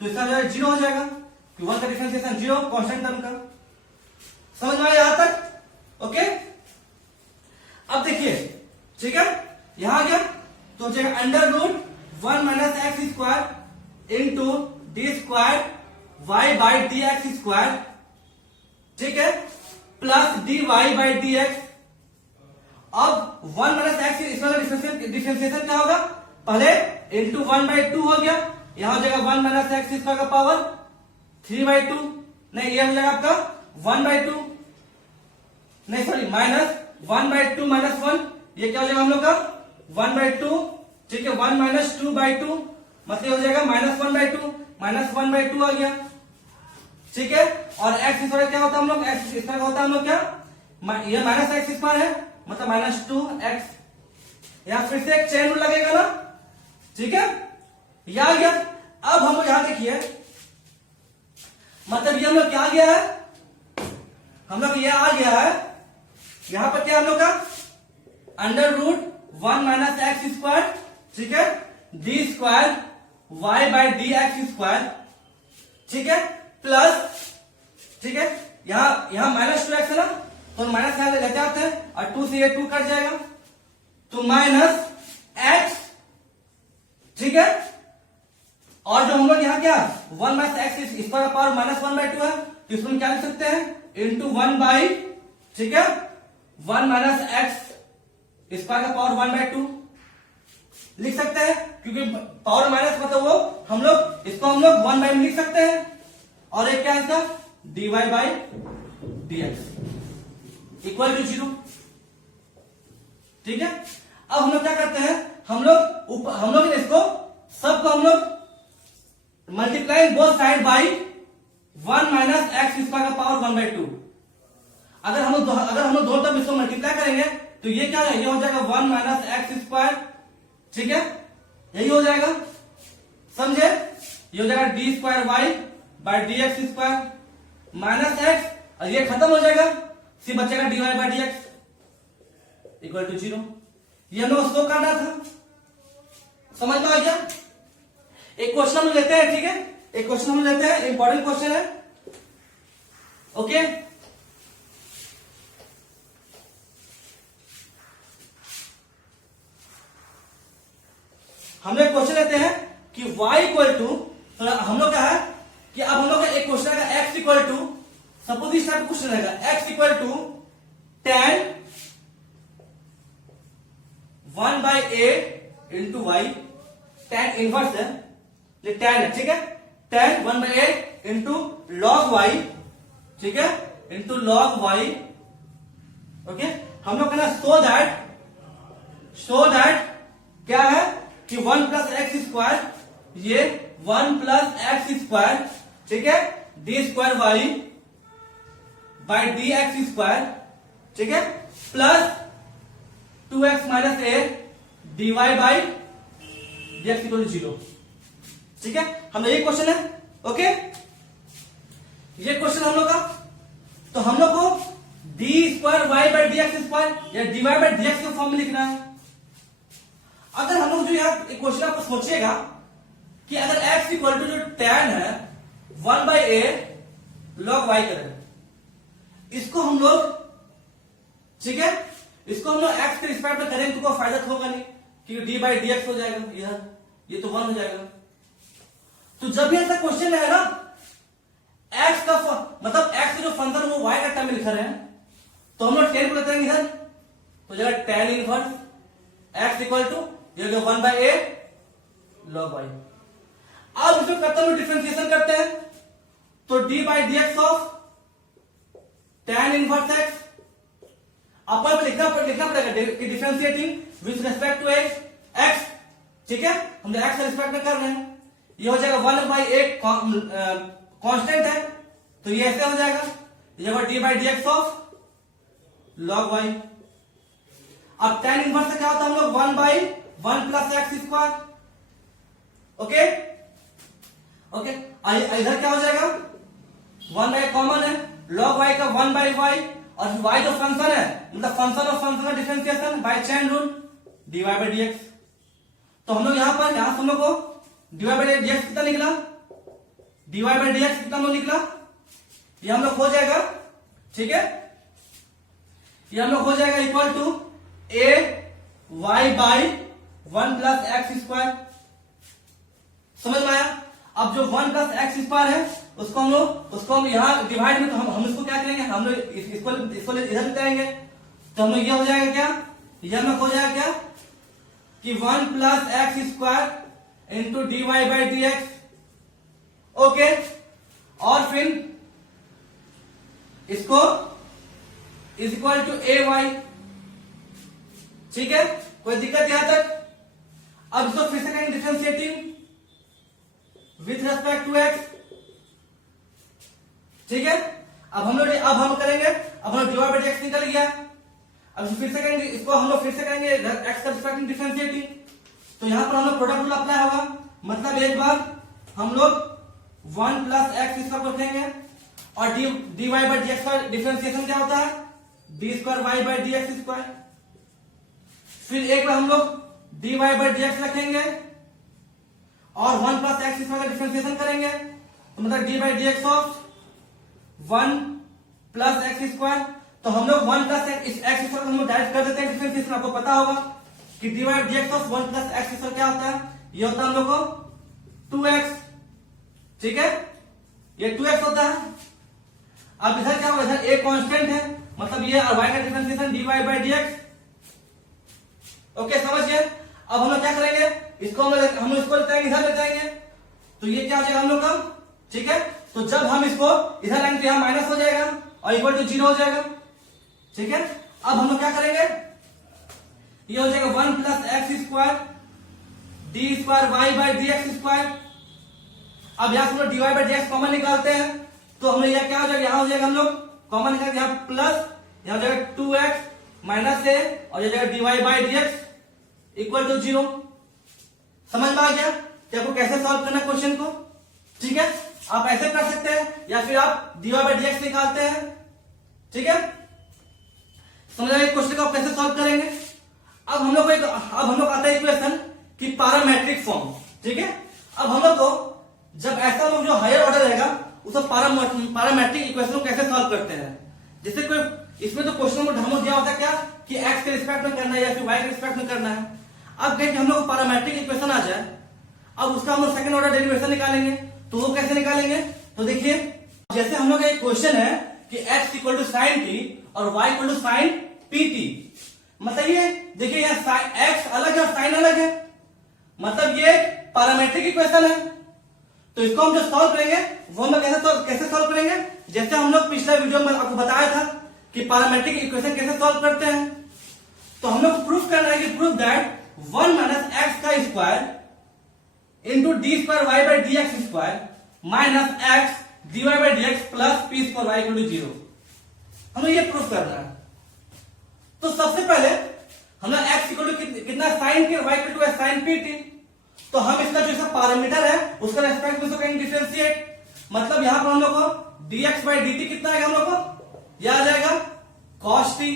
तो इसका जीरो हो जाएगा, कि 1 का डिफरेंशिएशन जीरो कांस्टेंट टर्म का। समझ में आया यहां तक? ओके, अब देखिए, ठीक है, यहां गया तो हो जाएगा under root 1 minus x square into d square Y by D x square, ठीक है, plus d Y by D x. अब 1 माइनस एक्स इसका डिफरेंशिएशन क्या होगा, पहले इंटू 1/2 हो गया, यहां हो जाएगा 1 माइनस एक्स स्क्वायर का पावर 3/2, नहीं ये हो जाएगा आपका 1/2, नहीं सॉरी माइनस 1/2 माइनस 1, ये क्या हो जाएगा हम लोग का 1/2, ठीक है, 1 माइनस 2/2, मतलब हो जाएगा माइनस 1/2, माइनस 1/2 आ गया, ठीक है। और एक्स स्क्वायर क्या होता है हम लोग, एक्स स्क्वायर होता है हम लोग क्या, ये माइनस एक्स स्क्वायर है, मतलब माइनस 2x। यहां फिर से एक चेन रूल लगेगा ना, ठीक है, यह आ गया। अब हम लोग यहां देखिए, मतलब ये हम लोग क्या आ गया है, हम लोग ये आ गया है, यहां पर क्या हम लोग का under root 1 minus x square, ठीक है, d square Y by D x square, ठीक है, प्लस, ठीक है, यहां माइनस 2x है ना, तो माइनस यहां लेते आते हैं और 2 से ये 2 कट जाएगा, तो माइनस x, ठीक है, और जो हम लोग यहाँ क्या 1 माइनस एक्स स्क्वायर का पावर माइनस 1/2 है, तो इसमें क्या लिख सकते हैं, इंटू 1 बाई, ठीक है, 1 माइनस एक्स स्क्वायर का पावर 1/2 लिख सकते हैं, क्योंकि पावर माइनस मतलब वो हम लोग इसको हम लोग 1 बाई में लिख सकते हैं, और एक क्या है इसका d Y by D x equal to 0, ठीक है। अब हम लोग क्या करते हैं, हम लोग इसको सबको हम लोग multiply both side by 1 minus x square का पावर 1/2। अगर हम लोग दोनों तरफ इसको मल्टीप्लाई करेंगे तो ये क्या है, ये हो जाएगा 1 माइनस एक्स स्क्वायर, ठीक है, यही हो जाएगा, समझे। ये हो जाएगा D square Y by D x square minus x, और ये खत्म हो जाएगा, सिर्फ बचेगा d Y by D x equal to 0। ये हमें उसको करना था, समझ में आ गया। एक क्वेश्चन हम लेते हैं, ठीक है, एक क्वेश्चन हम लेते हैं, इंपॉर्टेंट क्वेश्चन है, ओके। हम लोग क्वेश्चन लेते हैं कि y इक्वल टू, हम लोग क्या है कि अब हम लोग का एक क्वेश्चन है x इक्वल टू, सपोज इस टाइप क्वेश्चन रहेगा x equal to tan 1/a into वाई, tan इनवर्स है, ये tan है, ठीक है, tan 1/a into log y, ठीक है, इंटू log y, ओके। हम लोग कहना सो दैट क्या है कि 1 प्लस एक्स स्क्वायर, ये 1 प्लस एक्स स्क्वायर, ठीक है, d square Y by D x square, ठीक है, plus 2x minus a d Y by D x equal to 0, ठीक है। हम ये क्वेश्चन है, ओके, ये क्वेश्चन हम लोग का, तो हम लोग को D square Y by D x square या D Y by D X के फॉर्म में लिखना है। अगर हम लोग जो यहाँ क्वेश्चन आपको सोचिएगा कि अगर x इक्वल टू जो tan है 1/a log y करें, इसको हम लोग, ठीक है, इसको हम लोग x के रिस्पेक्ट में करेंगे तो कोई फायदा तो होगा नहीं, क्योंकि d बाई डी एक्स हो जाएगा, ये तो 1 हो जाएगा। तो जब भी ऐसा क्वेश्चन है ना, x का मतलब x का जो फंक्शन वो y का टर्म में लिखा रहे हैं, तो हम लोग tan को लेते हैं इधर, तो जाएगा tan inverse x equal to 1/a log y। अब इसको खत्म में डिफरेंशिएशन करते हैं, तो d by D x of tan inverse x अपन को लिखना पड़ेगा कि differentiating with respect to x, ठीक है, हम x के रिस्पेक्ट में कर रहे हैं, ये हो जाएगा 1/a कांस्टेंट है, तो ये ऐसे हो जाएगा, ये D by D x of log y। अब tan इनवर्स से क्या होता है, हम लोग 1/1 plus x square, okay okay. इधर क्या हो जाएगा, 1/a कॉमन है, log y का 1/y, और y जो फंक्शन है, मतलब फंक्शन ऑफ फंक्शन का differentiation by chain rule dy by D x. तो हम लोग यहां पर से हम लोग को dy बाई डी एक्स कितना निकला, dy बाई डी एक्स कितना निकला, ये हम लोग हो जाएगा, ठीक है, ये हम लोग हो जाएगा equal to a y by 1 plus x square, समझ में आया। अब जो 1 प्लस एक्स स्क्वायर है उसको हम यहाँ डिवाइड में, तो हम इसको क्या करेंगे, हम लोग इसको इधर लेते, तो हम लोग ये हो जाएगा क्या, ये हम लोग हो जाएगा क्या कि 1 plus x square into d Y by D x, okay. और फिर इसको is equal to a y, ठीक है, कोई दिक्कत यहां तक। अब इसको फिर से करेंगे differentiating with respect to x, ठीक है। अब हम करेंगे, अब हम d Y by D x निकल गया, अब फिर से करेंगे इसको, हम लोग फिर से करेंगे एक्स का रिस्पेक्ट डिफरेंशिएटिंग, तो यहां पर हम लोग प्रोडक्ट रूल अप्लाई होगा, मतलब एक बार हम लोग 1 प्लस एक्स स्क्वायर को रखेंगे, और d Y by D x का डिफरेंशिएशन क्या होता है, d square Y by D x square. फिर एक बार हम लोग D Y by D x रखेंगे और 1 प्लस एक्स स्क्वायर का डिफरेंशिएशन करेंगे, तो मतलब D by D x of 1 plus x square. तो हम लोग 1 प्लस एक्स स्क्वायर हम लोग डायरेक्ट कर देते हैं डिफरेंशिएशन, आपको पता होगा कि D by D x of 1 plus x square क्या होता है, ये होता है हम लोग को 2x, ठीक है, ये 2x होता है। अब इधर क्या होगा, इधर एक कांस्टेंट है, मतलब ये और y का differentiation dy by D x, okay, समझ गए। अब हम लोग क्या करेंगे, इसको हम इसको लेते हैं, इधर लेते हैं, तो ये क्या हो जाएगा हम लोग का, ठीक है। तो जब हम इसको इधर लाएंगे तो यहां माइनस हो जाएगा और इक्वल टू 0 हो जाएगा, ठीक है। अब हम लोग क्या करेंगे, ये हो जाएगा 1 plus x square d square Y by D x square. अब यहां से हम लोग D Y by D x common निकालते हैं, तो हम लोग यह क्या हो जाएगा, यहां हो जाएगा हम लोग कॉमन निकाल, यहाँ प्लस, यहां हो जाएगा 2x माइनस ए, और यह जाएगा d Y by D x equal to 0। समझ में आ गया कि आपको कैसे सॉल्व करना क्वेश्चन को, ठीक है, आप ऐसे कर सकते हैं या फिर आप dy बाई dx निकालते हैं। ठीक है, समझ आए क्वेश्चन को आप कैसे सॉल्व करेंगे। अब हम लोग आता है इक्वेशन कि पैरामेट्रिक फॉर्म। ठीक है, अब हम लोग को जब ऐसा लोग जो हायर ऑर्डर रहेगा उसको पैरामेट्रिक इक्वेशन को कैसे सॉल्व करते हैं। जैसे कोई इसमें तो क्वेश्चन को ढामो दिया होता है क्या कि x के रिस्पेक्ट में करना है या फिर y के रिस्पेक्ट में करना है। अब कहीं हम लोग को पैरामेट्रिक इक्वेशन आ जाए, अब उसका हम लोग सेकंड ऑर्डर डेरिवेशन निकालेंगे, तो वो कैसे निकालेंगे। तो देखिए, जैसे हम लोग एक क्वेश्चन है कि x equal to sine t और y equal to sine p t, मतलब ये देखिए यहाँ x अलग है और साइन अलग है, मतलब ये पैरामेट्रिक इक्वेशन है। तो इसको हम जो सॉल्व करेंगे वो हम कैसे सॉल्व करेंगे, जैसे हम लोग पिछला वीडियो में आपको बताया था कि पैरामेट्रिक इक्वेशन कैसे सॉल्व करते हैं। तो हम लोग प्रूफ करना है कि प्रूफ दैट 1 माइनस एक्स का square into d square Y by D x square minus x d Y by D x plus p square y equal to 0, हमें ये प्रूफ करना है। तो सबसे पहले हम लोग एक्स इक्वल टू कितना साइन के y equal to sine p t, तो हम इसका जो इसका पैरामीटर है उसका रेस्पेक्ट में करेंगे डिफरेंशिएट, मतलब यहां पर हम लोग को dx बाई dt कितना आएगा, हम लोग को यह आ जाएगा cos t।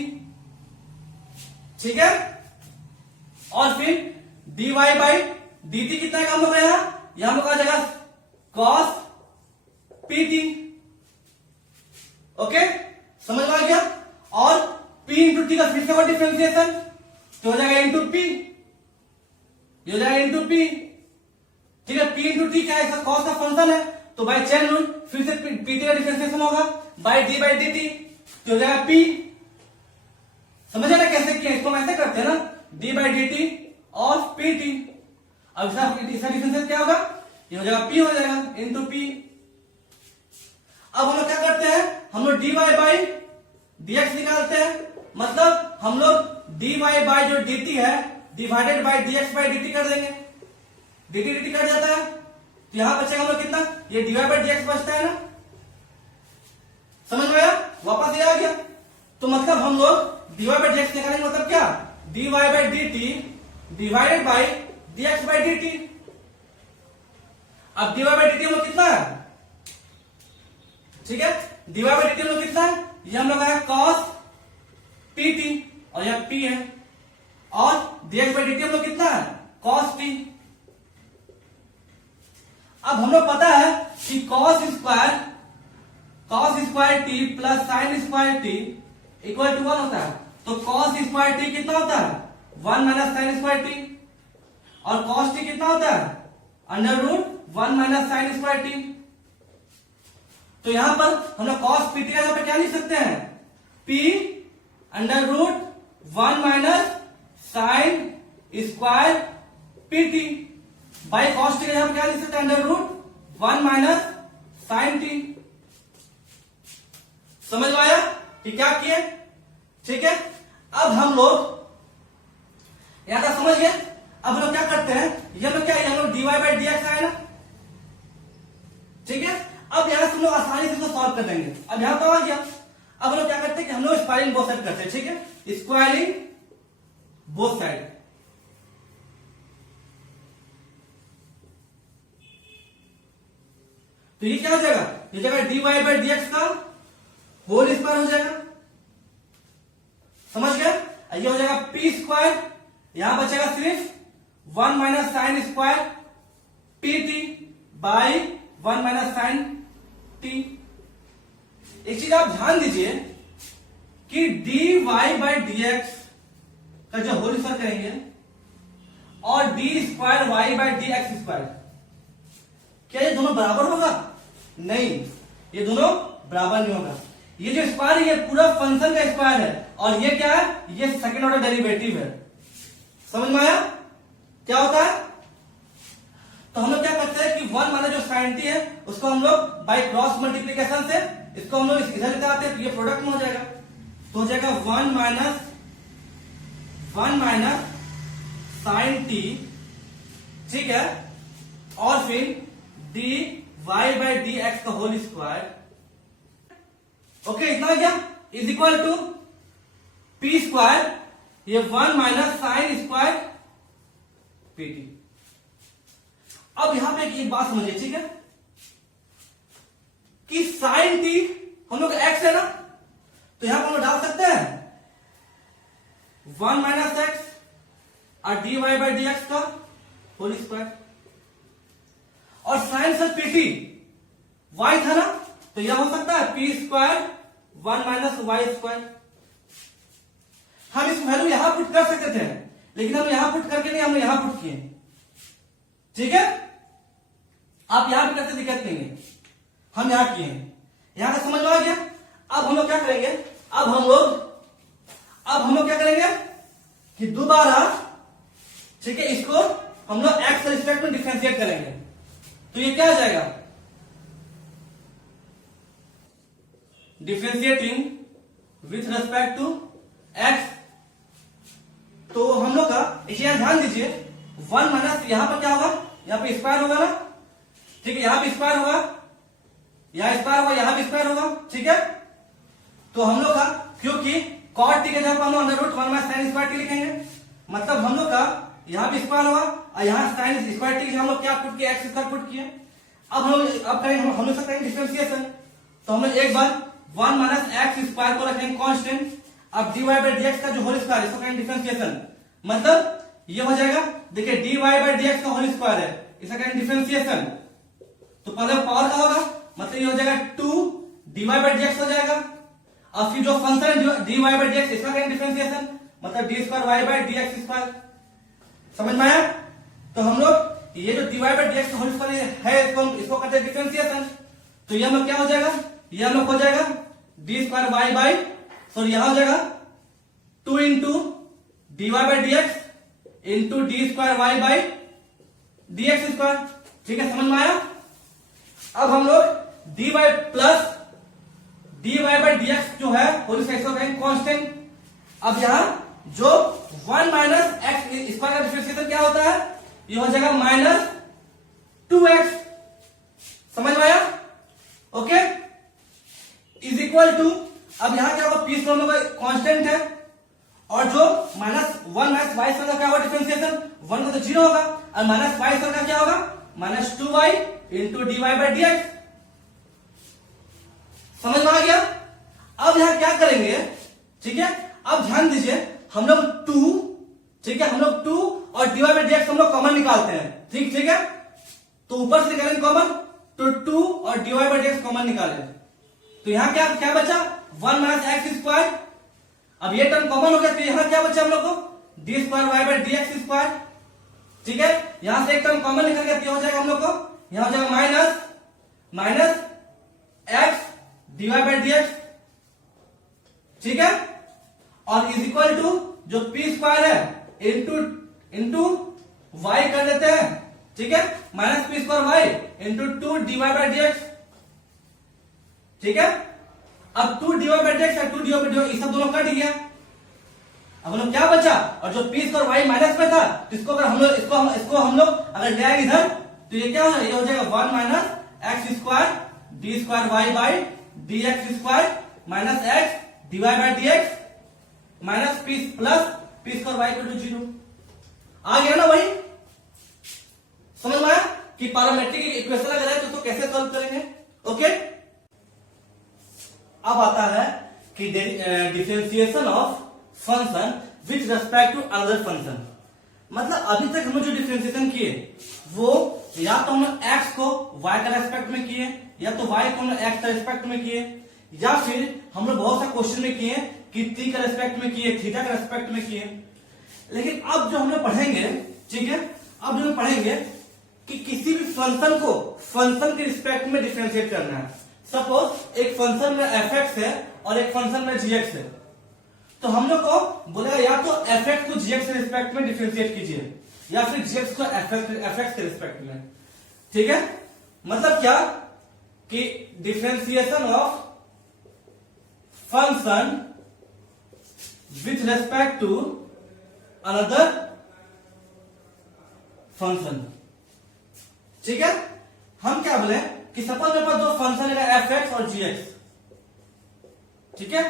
ठीक है, और फिर dy बाई dt कितना आएगा हम लोग यहां हम लोग आ जाएगा cos pt। ओके, समझ में आ गया। और p इंटू टी का फिर से वो डिफरेंशिएशन तो हो जाएगा इंटू p, ये हो जाएगा इंटू p। ठीक है, p इंटू टी क्या है, कॉस का फंक्शन है, तो बाय चेन रूल फिर से pt का डिफरेंशिएशन होगा बाय d बाई dt, तो हो जाएगा p। समझे ना कैसे किया, इसको हम ऐसे करते हैं ना, d by dt of pt। अब इसका डिफरेंशिएशन क्या होगा, ये हो जाएगा p हो जाएगा इंटू p। अब हम लोग क्या करते हैं, हम लोग dy बाई dx निकालते हैं, मतलब हम लोग dy बाई जो dt है divided by dx by dt कर देंगे, dt dt कट जाता है, तो यहां बचेगा हम लोग कितना, ये dy बाई dx बचता है ना। समझ में आया, वापस ये आ गया। तो मतलब हम लोग dy बाई dx निकालेंगे, मतलब क्या, dy by dt divided by dx by dt। अब dy बाई dt हम लोग कितना है, ठीक है, dy बाई dt हम लोग कितना है, ये हम लोग है cos pt और यह p है, और dx बाई dt हम लोग कितना है cos t। अब हम लोग पता है कि cos square t plus sine square t equal to 1 होता है। तो cos स्क्वायर t कितना होता है, 1 माइनस साइन स्क्वायर t, और cos t कितना होता है, under root 1 minus sine square t। तो यहां पर हम लोग cos pt का यहां पर क्या लिख सकते हैं, p under root 1 minus sine square pt by cos t का यहां पर क्या लिख सकते हैं, under root 1 minus sine t। समझ में आया कि क्या किए। ठीक है, अब हम लोग यहां तक समझ गए। अब हम लोग क्या करते हैं, ये लोग क्या, हम लोग dy बाई dx आए ना, ठीक है। अब यहां से हम लोग आसानी से इसको सॉल्व कर देंगे। अब यहां पर आ गया, अब हम लोग क्या करते हैं कि हम लोग स्क्वायरिंग बोथ साइड करते हैं। ठीक है, स्क्वायरिंग बोथ साइड, तो ये क्या हो जाएगा, ये जाएगा dy बाई dx का होल स्क्वायर हो जाएगा, समझ गया। ये हो जाएगा p स्क्वायर, यहां बचेगा सिर्फ 1 minus sine square pt by 1 minus sine t। एक चीज आप ध्यान दीजिए कि dy बाई dx का जो होल स्क्वायर करेंगे और d square y by dx square, क्या ये दोनों बराबर होगा, नहीं, ये दोनों बराबर नहीं होगा। ये जो स्क्वायर है ये पूरा फंक्शन का स्क्वायर है, और ये क्या है, ये सेकंड ऑर्डर डेरिवेटिव है। समझ में आया क्या होता है। तो हम लोग क्या करते हैं कि 1 माइनस जो साइन t है उसको हम लोग बाय क्रॉस मल्टीप्लीकेशन से इसको हम लोग इधर लेते आते हैं, तो ये प्रोडक्ट में हो जाएगा, तो हो जाएगा 1 माइनस साइन t, ठीक है, और फिर dy बाई dx का होल स्क्वायर। ओके, इतना आ गया, is equal to p square, ये 1 माइनस साइन स्क्वायर pt। अब यहां पे एक बात समझिए, ठीक है, कि साइन टी हम लोग एक्स है ना, तो यहां पर हम लोग डाल सकते हैं 1 माइनस एक्स और dy बाई डी एक्स का होल स्क्वायर, और साइन सर पीटी वाई था ना, तो यह हो सकता है p square 1 minus y square. हम इस वैल्यू यहां पुट कर सकते थे, लेकिन हम यहां पुट करके नहीं, हम यहां पुट किए। ठीक है, आप यहां भी करते दिक्कत नहीं है, हम यहां किए। यहां का समझ में आ गया। अब हम लोग क्या करेंगे, अब हम लोग क्या करेंगे कि दोबारा, ठीक है, इसको हम लोग एक्स के रिस्पेक्ट में डिफरेंशिएट करेंगे। तो ये क्या आ जाएगा, differentiating with respect to x. तो हम लोग का इसे यहां ध्यान दीजिए, 1 माइनस यहां पर क्या होगा, यहां पे स्क्वायर होगा ना, ठीक है, यहां भी स्क्वायर होगा, यहां स्क्वायर होगा, यहां भी स्क्वायर होगा। ठीक है, तो हम लोग का क्योंकि कॉट टी के जगह पर हम लोग under root 1 minus sine square t लिखेंगे, मतलब हम लोग का यहां भी स्क्वायर होगा और यहां साइन स्क्वायर टी हम लोग क्या पुट किए, एक्स स्क्वायर पुट किए। अब अब करेंगे हम लोग करेंगे डिफरेंशिएशन। तो हम लोग एक बार 1 माइनस एक्स स्क्वायर को रखेंगे कांस्टेंट, अब dy बाई dx का जो होल स्क्वायर, इसको करेंगे डिफरेंशिएशन, मतलब ये हो जाएगा, देखिए dy बाई dx का होल स्क्वायर है, इसका करेंगे डिफरेंशिएशन। तो पहले पावर का होगा, मतलब ये हो जाएगा 2 dy बाई dx हो जाएगा, और फिर जो फंक्शन है dy बाई dx, इसका करेंगे डिफरेंशिएशन, मतलब d square Y by D x square. समझ में आया। तो हम लोग ये जो dy बाई dx का होल स्क्वायर है, इसको करते हैं डिफरेंशिएशन। तो ये हम लोग क्या हो जाएगा, ये हम लोग हो जाएगा D square Y by, sorry यहां हो जाएगा 2 into d Y by D x into d square Y by D x square. ठीक है, समझ में आया। अब हम लोग D y plus d Y by D x जो है होल स्क्वायर कांस्टेंट। अब यहां जो 1 माइनस एक्स स्क्वायर का डिफरेंशिएशन क्या होता है, ये हो जाएगा माइनस 2x। समझ में आया, ओके, इज इक्वल टू, अब यहां क्या होगा, पी स्क्वायर हम लोग कांस्टेंट है, और जो माइनस 1 माइनस वाई स्क्वायर का क्या होगा डिफरेंशिएशन, 1 का तो 0 होगा, और माइनस वाई स्क्वायर का क्या होगा, minus 2y into d Y by D x. समझ में आ गया। अब यहां क्या करेंगे, ठीक है, अब ध्यान दीजिए, हम लोग 2, ठीक है, हम लोग 2 और d Y by D x हम लोग कॉमन निकालते हैं। ठीक है, तो ऊपर से निकालेंगे कॉमन, तो 2 और d Y by D x common निकाले, तो यहां क्या क्या बचा, 1 माइनस एक्स स्क्वायर। अब ये टर्म कॉमन हो गया, तो यहां क्या बचा हम लोग को, D square Y by D x square. ठीक है, यहां से एक टर्म कॉमन निकल गया, तो हो जाएगा हम लोग को, यहां हो जाएगा minus x d Y by D x. ठीक है, और इज इक्वल टू जो पी स्क्वायर है इंटू वाई कर देते हैं। ठीक है, minus p square y into 2 d Y by D x. ठीक है, अब 2 d Y by D x और 2 d Y by D x, ये सब दोनों कट गया। अब हम लोग क्या बचा, और जो पी स्क्वायर वाई माइनस में था, इसको अगर हम लोग इसको हम लोग अगर ले आए इधर, तो ये क्या हो जाएगा, ये हो जाएगा 1 minus x square d square Y by D x square minus x d Y by D x minus p plus p square y equal to 0। आ गया ना वही। समझ में आया कि पैरामेट्रिक इक्वेशन अगर है तो उसको कैसे सॉल्व करेंगे। ओके, अब आता है कि differentiation of function with respect to another function. मतलब अभी तक हम जो डिफरेंशिएशन किए वो या तो हम x को y का रेस्पेक्ट में किए, या तो y को हम x का रेस्पेक्ट में किए, या फिर हम लोग बहुत सा क्वेश्चन में किए कि t का रेस्पेक्ट में किए, थीटा का रेस्पेक्ट में किए। लेकिन अब जो हम लोग पढ़ेंगे, ठीक है, अब जो हम पढ़ेंगे कि किसी भी फंक्शन को फंक्शन के रिस्पेक्ट में डिफरेंशिएट करना है। सपोज एक फंक्शन में fx है और एक फंक्शन में gx है, तो हम लोग को बोलेगा या तो fx को gx के रिस्पेक्ट में डिफरेंशिएट कीजिए, या फिर gx को fx के रिस्पेक्ट में। ठीक है, मतलब क्या कि differentiation of function with respect to another function. ठीक है, हम क्या बोले कि सपोज मेरे पास दो फंक्शन है fx और gx। ठीक है,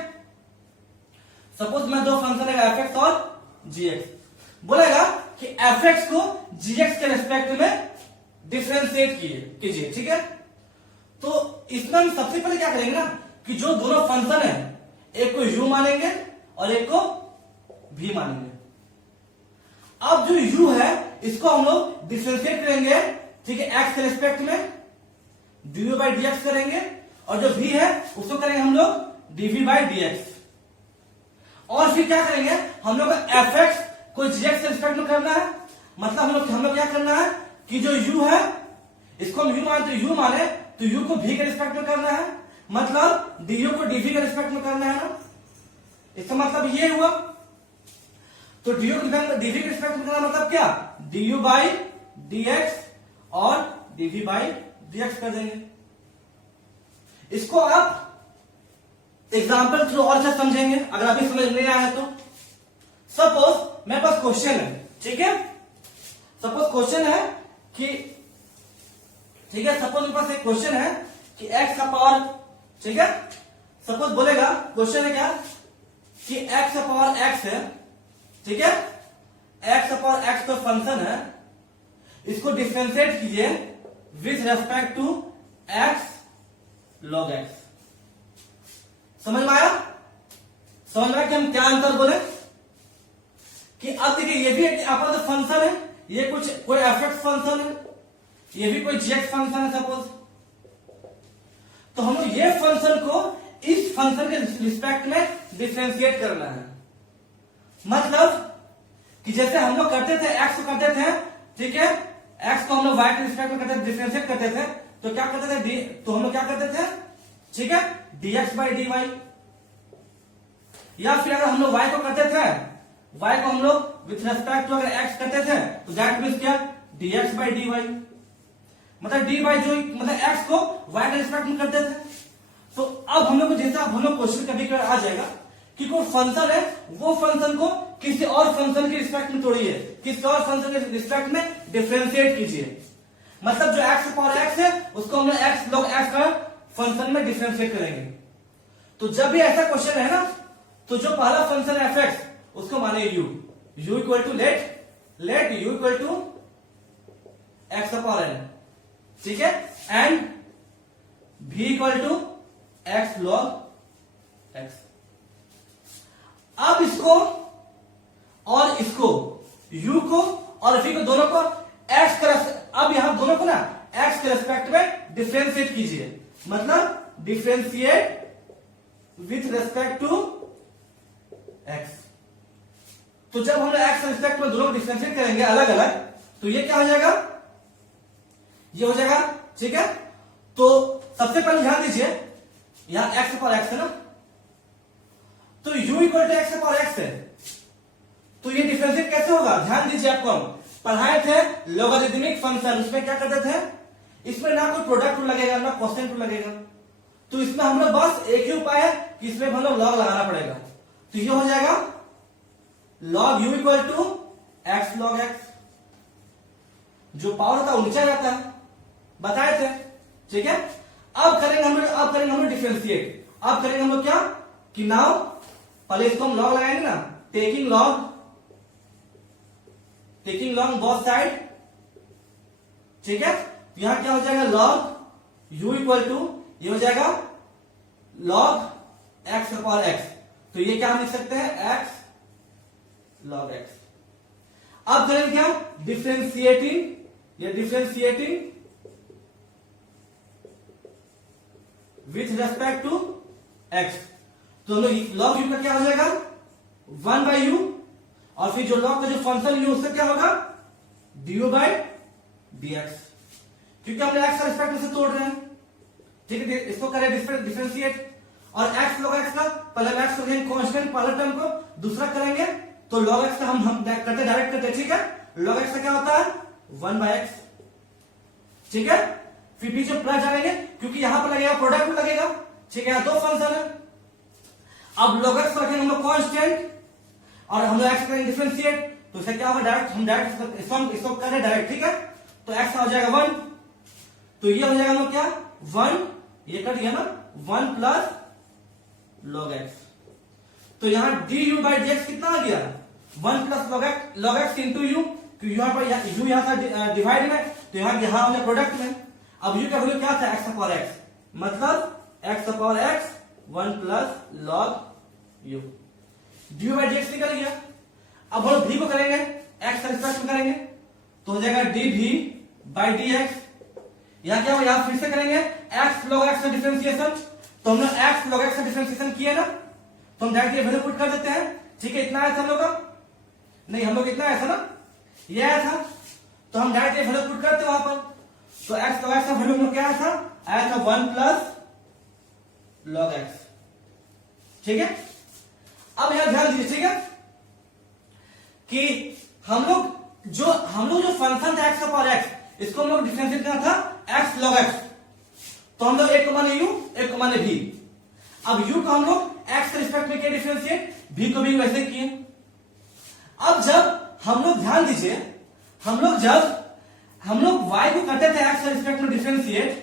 सपोज मैं दो फंक्शन है fx और gx, बोलेगा कि fx को gx के रेस्पेक्ट में डिफरेंशिएट कीजिए। ठीक है, तो इसमें हम सबसे पहले क्या करेंगे ना कि जो दोनों फंक्शन है, एक को u मानेंगे और एक को v मानेंगे। अब जो u है इसको हम लोग डिफरेंशिएट करेंगे, ठीक है, x के रिस्पेक्ट में du बाई dx करेंगे, और जो v है उसको करेंगे हम लोग dv बाई dx। और फिर क्या करेंगे हम लोग fx को gx के रिस्पेक्ट में करना है। मतलब हम लोग क्या करना है कि जो u है इसको हम u माने तो u माने तो u को v के रिस्पेक्ट में करना है, मतलब du को dv के रिस्पेक्ट में करना है ना। इसका मतलब ये हुआ, तो du को dv के रिस्पेक्ट में करना मतलब क्या, du बाई dx और dv बाई dx कर देंगे। इसको आप एग्जाम्पल थ्रू और क्या समझेंगे अगर अभी समझ नहीं आया है तो। सपोज मेरे पास क्वेश्चन है, ठीक है, सपोज क्वेश्चन है कि, ठीक है, सपोज मेरे पास एक क्वेश्चन है कि x का पावर, ठीक है, सपोज बोलेगा क्वेश्चन है क्या कि x का पावर x है, ठीक है, x का पावर x तो फंक्शन है, इसको डिफरेंशिएट कीजिए with respect to x log x। समझ में आया? समझ में आया कि हम क्या अंतर बोले कि अब देखिए ये भी आपका तो फंक्शन है, ये कुछ कोई एफएक्स फंक्शन है, ये भी कोई जीएक्स फंक्शन है सपोज, तो हम लोग ये फंक्शन को इस फंक्शन के रिस्पेक्ट में डिफरेंशिएट करना है। मतलब कि जैसे हम लोग करते थे एक्स को करते थे, ठीक है, एक्स को हम लोग वाई के रिस्पेक्ट में करते थे, डिफरेंशिएट करते थे, तो क्या करते थे तो हम लोग क्या करते थे, ठीक है, dx बाई dy। या फिर अगर हम लोग y को करते थे, y को हम लोग विथ रेस्पेक्ट टू अगर x करते थे तो दैट मीन्स क्या, dx बाई dy। मतलब dy बाई जो मतलब x को y के रिस्पेक्ट में करते थे। तो अब हम लोग जैसा हम लोग क्वेश्चन कभी कभी आ जाएगा कि कोई फंक्शन है, वो फंक्शन को किसी और फंक्शन के रिस्पेक्ट में तोड़िए, किसी और फंक्शन के रिस्पेक्ट में डिफरेंशिएट कीजिए। मतलब जो x पावर x है उसको हम लोग x log x का फंक्शन में डिफरेंशिएट करेंगे। तो जब भी ऐसा क्वेश्चन है ना, तो जो पहला फंक्शन है fx उसको माने u equal to let u equal to x का पावर n, ठीक है, and v equal to x log x। अब इसको और इसको u को और v को दोनों को x का, अब यहां दोनों को ना x के रेस्पेक्ट में डिफरेंशिएट कीजिए। मतलब differentiate with respect to x। तो जब हम लोग x के रेस्पेक्ट में दोनों को डिफरेंशिएट करेंगे अलग अलग, तो ये क्या हो जाएगा, ये हो जाएगा, ठीक है। तो सबसे पहले ध्यान दीजिए यहां x पर x है ना, तो u इक्वल टू x पर x है, तो ये डिफरेंशिएट कैसे होगा, ध्यान दीजिए। आपको हम पढ़ाए थे लॉगरिथमिक फंक्शन, उसमें क्या करते थे, इसमें ना कोई प्रोडक्ट रूल लगेगा ना कोसेंट रूल लगेगा, तो इसमें हम लोग बस एक ही उपाय है कि इसमें हम लोग लॉग लगाना पड़ेगा। तो ये हो जाएगा log u equal to x log x, जो पावर होता है वो नीचे जाता है, बताए थे, ठीक है। अब करेंगे हम लोग डिफरेंशिएट। अब करेंगे हम लोग क्या कि नाउ पहले इसको हम लॉग लगाएंगे ना, टेकिंग लॉग बोथ साइड, ठीक है। यहां क्या हो जाएगा log u इक्वल टू, ये हो जाएगा log x पावर x, तो ये क्या हम लिख सकते हैं x log x। अब करेंगे क्या, differentiating with respect to x, तो log u का क्या हो जाएगा 1 बाई u, और फिर जो log का जो फंक्शन u उससे क्या होगा du बाई dx, क्योंकि हमने x का रिस्पेक्ट से तोड़ रहे हैं, ठीक है। इसको करें डिफरेंशिएट, और x log x का पहले x को लेंगे कांस्टेंट पहले टर्म को, दूसरा करेंगे तो log x का हम करते डायरेक्ट करते, ठीक है। log x का क्या होता है 1 बाई x, ठीक है। फिर पीछे प्लस डालेंगे क्योंकि यहां पर लगेगा प्रोडक्ट में लगेगा, ठीक है, दो फंक्शन है। अब log x रखेंगे हम लोग कांस्टेंट और हम लोग x करेंगे डिफरेंशिएट, तो इससे क्या होगा डायरेक्ट हम डायरेक्ट इसको करें डायरेक्ट, ठीक है। तो x हो जाएगा 1, तो ये हो जाएगा हम लोग क्या 1, ये कट गया ना 1 प्लस log x, तो यहां du बाई dx कितना आ गया 1 plus log x into you, क्योंकि यहां पर u यहां था डिवाइड में, तो यहां हमने प्रोडक्ट में। अब u का वैल्यू क्या था x पावर x, मतलब x power x 1 plus log you. D by D x निकल गया। अब हम भी को करेंगे एक्स का रिस्पेक्ट में करेंगे तो हो जाएगा डी भी बाई डी एक्स। यहां क्या होगा, यहां फिर से करेंगे एक्स लॉग एक्स का डिफरेंशिएशन। तो हम लोग एक्स लॉग एक्स का डिफरेंशिएशन किए ना, तो हम डायरेक्ट ये वैल्यू पुट कर देते हैं। ठीक है, इतना आया था हम लोग का, नहीं हम लोग इतना आया था ना, ये आया था, तो हम डायरेक्ट ये वैल्यू पुट करते वहां पर। तो एक्स लॉग एक्स का वैल्यू हम लोग क्या आया था 1 प्लस लॉग एक्स। ठीक है, अब यहां ध्यान दीजिए, ठीक है, कि हम लोग जो फंक्शन था एक्स का पावर एक्स, इसको हम लोग डिफरेंशिएट करना था एक्स लॉग एक्स। तो हम लोग एक को माने यू, एक को माने भी। अब यू को हम लोग एक्स के रिस्पेक्ट में किए डिफरेंशिएट, भी को भी वैसे किए। अब जब हम लोग ध्यान दीजिए, हम लोग y को करते थे एक्स के रिस्पेक्ट में डिफरेंशिएट,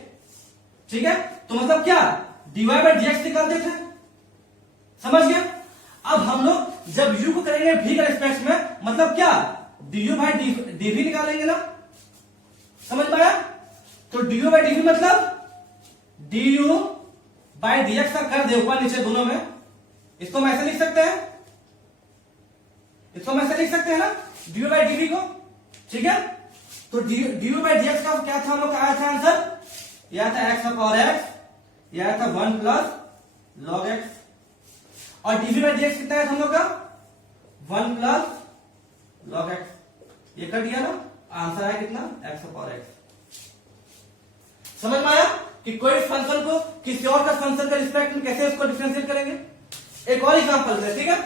ठीक है, तो मतलब क्या dy बाई dx निकालते थे, समझ गया। अब हम लोग जब u को करेंगे v के रिस्पेक्ट में, मतलब क्या du बाई dv निकालेंगे ना, समझ पाया। तो du बाई dv मतलब du बाई dx का कर दे ऊपर नीचे दोनों में, इसको हम ऐसे लिख सकते हैं, इसको हम ऐसे लिख सकते हैं ना du बाई dv को। ठीक है, तो du बाई dx का क्या था हम लोग का आया था आंसर, यह था एक्स का पावर एक्स, यह था 1 प्लस लॉग एक्स, और dv बाई dx कितना है हम लोग का 1 प्लस लॉग एक्स। ये कर दिया ना, आंसर आया कितना एक्स का पावर एक्स। समझ में आया कि कोई फंक्शन को किसी और का फंक्शन के रिस्पेक्ट में कैसे उसको डिफरेंशिएट करेंगे। एक और एग्जांपल है, ठीक है,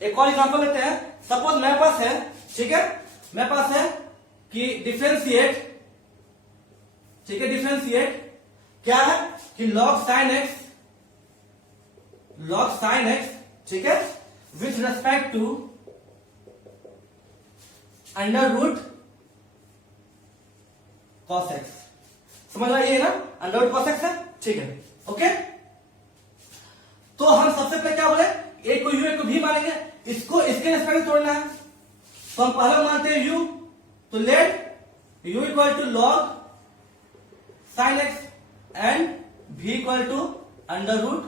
एक और एग्जांपल लेते हैं। सपोज मेरे पास है, ठीक है, मेरे पास है कि डिफरेंशिएट, ठीक है, डिफरेंशिएट क्या है कि log sin x, ठीक है, with respect to under root cos x। समझ रहा, ये ना अंडर रूट cos x है, ठीक है, ओके। तो हम सबसे पहले क्या बोले, एक को u एक को v मानेंगे, इसको इसके रेस्पेक्ट में तोड़ना है। तो हम पहले मानते हैं u, तो let u equal to log sine x and v equal to under root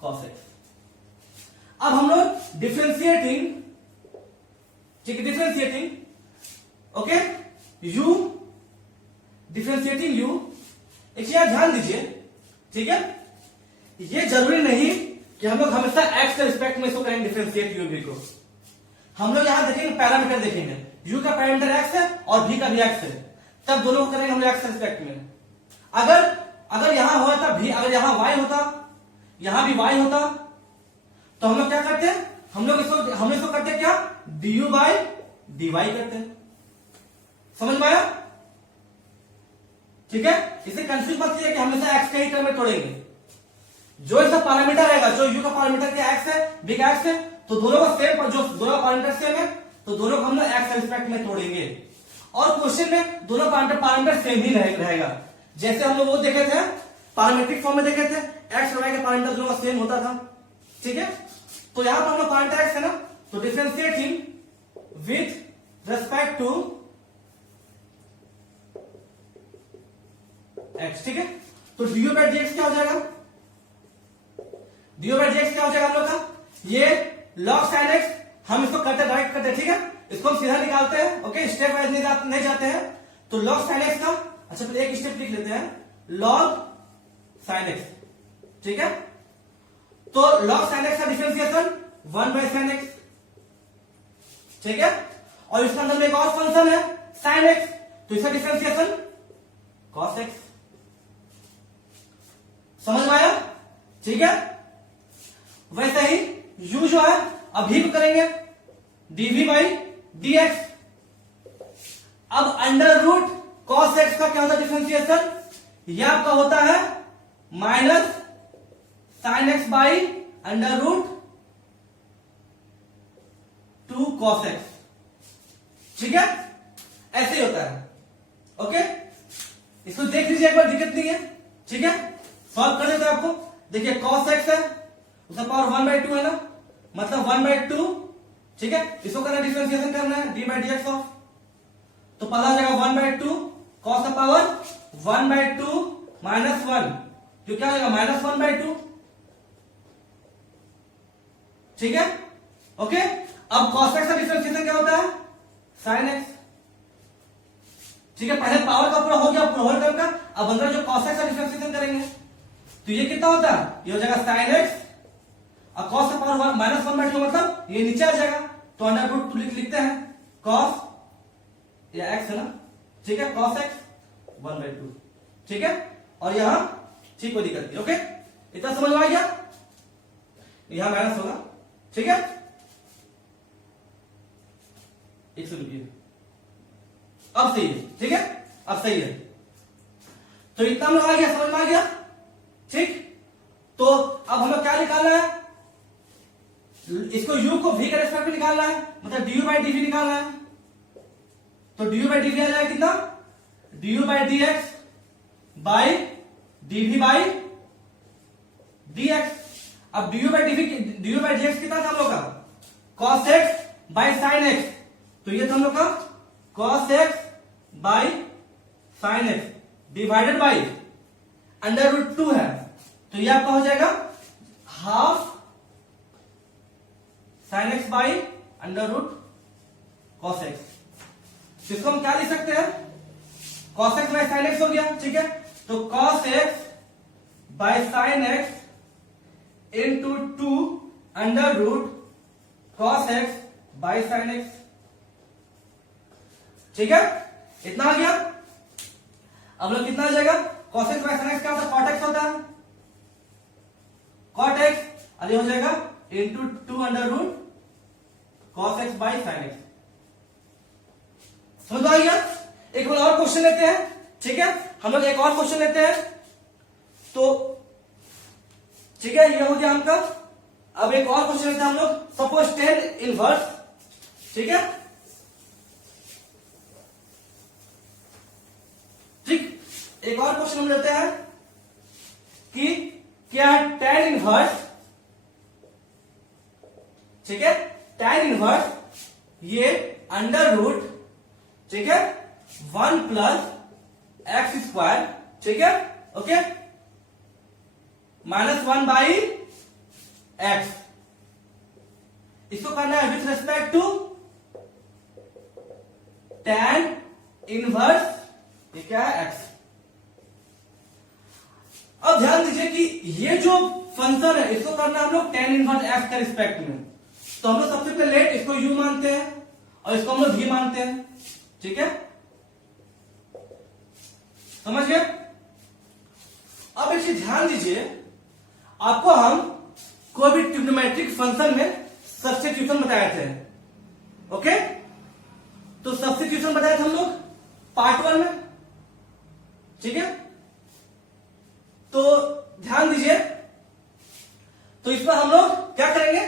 cos x. अब हम लोग डिफरेंशिएटिंग, ठीक है, differentiating, okay, u, differentiating u। एक चीज ध्यान दीजिए, ठीक है, ये जरूरी नहीं कि हम लोग हमेशा x के रिस्पेक्ट में इसको करेंगे डिफरेंशिएट u v को। हम लोग यहां देखेंगे पैरामीटर देखेंगे, u का पैरामीटर x है और v का भी x है, तब दोनों को करेंगे हम लोग x के रिस्पेक्ट में। अगर यहां होता v, अगर यहां y होता, यहां भी y होता, तो हम लोग क्या करते हैं, हम लोग इसको करते क्या du बाई dy करते हैं। समझ में आया, ठीक है, इसे कंफ्यूज मत कीजिए कि हमेशा x के ही टर्म में तोड़ेंगे। जो इसका पैरामीटर रहेगा, जो u का पैरामीटर क्या x है, v का x है, तो दोनों का सेम, जो दोनों पैरामीटर सेम है, तो दोनों को हम लोग x के रिस्पेक्ट में तोड़ेंगे। और क्वेश्चन में दोनों पैरामीटर सेम ही रहेगा। जैसे हम लोग वो देखे थे पैरामीट्रिक फॉर्म में देखे थे, x और y का पैरामीटर दोनों का सेम होता था, ठीक है। तो यहां पर हम लोग पैरामीटर x है ना, तो differentiating with respect to x, ठीक है। तो du बाई dx क्या हो जाएगा, du बाई dx क्या हो जाएगा हम लोग का, ये log sin x, हम इसको करते डायरेक्ट करते, ठीक है, इसको हम सीधा निकालते हैं, ओके, स्टेप वाइज नहीं जाते हैं। तो log sin x का, अच्छा पहले एक स्टेप लिख लेते हैं, log sin x, ठीक है। तो log sin x का डिफरेंशिएशन 1 बाई sin x, ठीक है, और इसके अंदर में एक और फंक्शन है sin x, तो इसका डिफरेंशिएशन cos x। समझ में आया, ठीक है। वैसे ही u जो है अभी भी करेंगे dv बाई dx। अब अंडर रूट cos x का क्या होता है डिफरेंशिएशन, यह आपका होता है minus sine x by under root 2 cos x, ठीक है, ऐसे ही होता है, ओके। इसको देख लीजिए एक बार, दिक्कत नहीं है, ठीक है, सॉल्व कर देते हैं आपको। देखिए cos x है, उसका पावर 1/2 है ना, मतलब 1/2, ठीक है, इसको करना डिफरेंशिएशन करना है D by D x of, तो पहला हो जाएगा 1/2 कॉस का पावर 1/2 माइनस 1, जो क्या हो जाएगा -1/2, ठीक है। ओके, अब cos x का डिफरेंशिएशन क्या होता है sin x, ठीक है। पहले पावर का पूरा हो गया होल टर्म का, अब अंदर जो cos x का डिफरेंशिएशन करेंगे तो ये कितना होता है, ये हो जाएगा sin x, और cos का पावर -1/2 मतलब ये नीचे आ जाएगा, तो √2 लिखते हैं cos या x है ना, ठीक है, cos x 1/2, ठीक है। और यहां ठीक कोई दिक्कत नहीं, ओके, इतना समझ में आ गया, यहां माइनस होगा, ठीक है। एक सौ रुपये अब सही है, ठीक है, अब सही है, तो इतना में आ गया, समझ में आ गया, ठीक। तो अब हमें क्या निकालना है, इसको u को v के रेस्पेक्ट में निकालना है, मतलब du बाई dv निकालना है, तो du बाई dv आ जाएगा कितना, du by dx by dv by dx। अब du बाई dx कितना था हम लोग का, cos x by sin x, तो ये था हम लोग का cos x by sin x divided by √2 है, तो ये आपका हो जाएगा half sin x by √cos x। तो इसको हम क्या लिख सकते हैं, cos x by sin x हो गया, ठीक है, तो cos x by sin x into 2 √cos x by sin x, ठीक है, इतना आ गया। अब लोग कितना आ जाएगा, cos x by sin x क्या होता है, cot x होता है, cot x, और ये हो जाएगा into 2 √cos x by sin x, समझ आ गया। एक और क्वेश्चन लेते हैं, ठीक है, हम लोग एक और क्वेश्चन लेते हैं, तो ठीक है, ये हो गया हमका। अब एक और क्वेश्चन लेते हैं हम लोग, सपोज tan इनवर्स, ठीक है, ठीक, एक और क्वेश्चन हम लेते हैं कि क्या tan इनवर्स, ठीक है, tan इनवर्स ये √, ठीक है, 1 प्लस एक्स स्क्वायर, ठीक है, ओके, -1 बाई एक्स, इसको करना है with respect to tan inverse, ये क्या है x। अब ध्यान दीजिए कि ये जो फंक्शन है इसको करना हम लोग tan इनवर्स x के रिस्पेक्ट में, तो हम लोग सबसे पहले इसको u मानते हैं और इसको हम लोग v मानते हैं, ठीक है, समझ गए। अब एक चीज ध्यान दीजिए, आपको हम कोई भी ट्रिग्नोमेट्रिक फंक्शन में सब्स्टिट्यूशन बताए थे, ओके, तो सब्स्टिट्यूशन बताए थे हम लोग पार्ट 1 में, ठीक है, तो ध्यान दीजिए, तो इसमें हम लोग क्या करेंगे,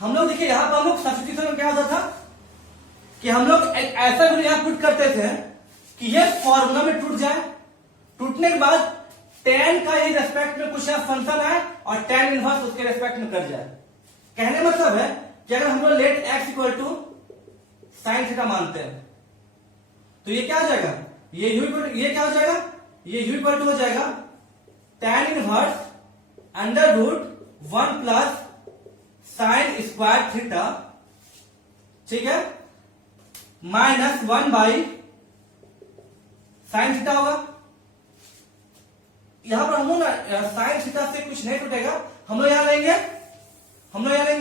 हम लोग देखिए यहां पर हम लोग सब्स्टिट्यूशन में क्या होता था कि हम लोग एक ऐसा भी यहां पुट करते थे कि ये फॉर्मूला में टूट जाए, टूटने के बाद tan का ही रेस्पेक्ट में कुछ फंक्शन आए और tan इनवर्स उसके रेस्पेक्ट में कर जाए। कहने मतलब है कि अगर हम लोग let x equal to sine theta मानते हैं तो ये क्या हो जाएगा, ये क्या हो जाएगा, ये u इक्वल टू हो जाएगा tan inverse √1 plus sine square theta, ठीक है, -1 बाई साइन थीटा होगा। यहां पर हम लोग ना साइन थीटा से कुछ नहीं टूटेगा, हम लोग यहां लेंगे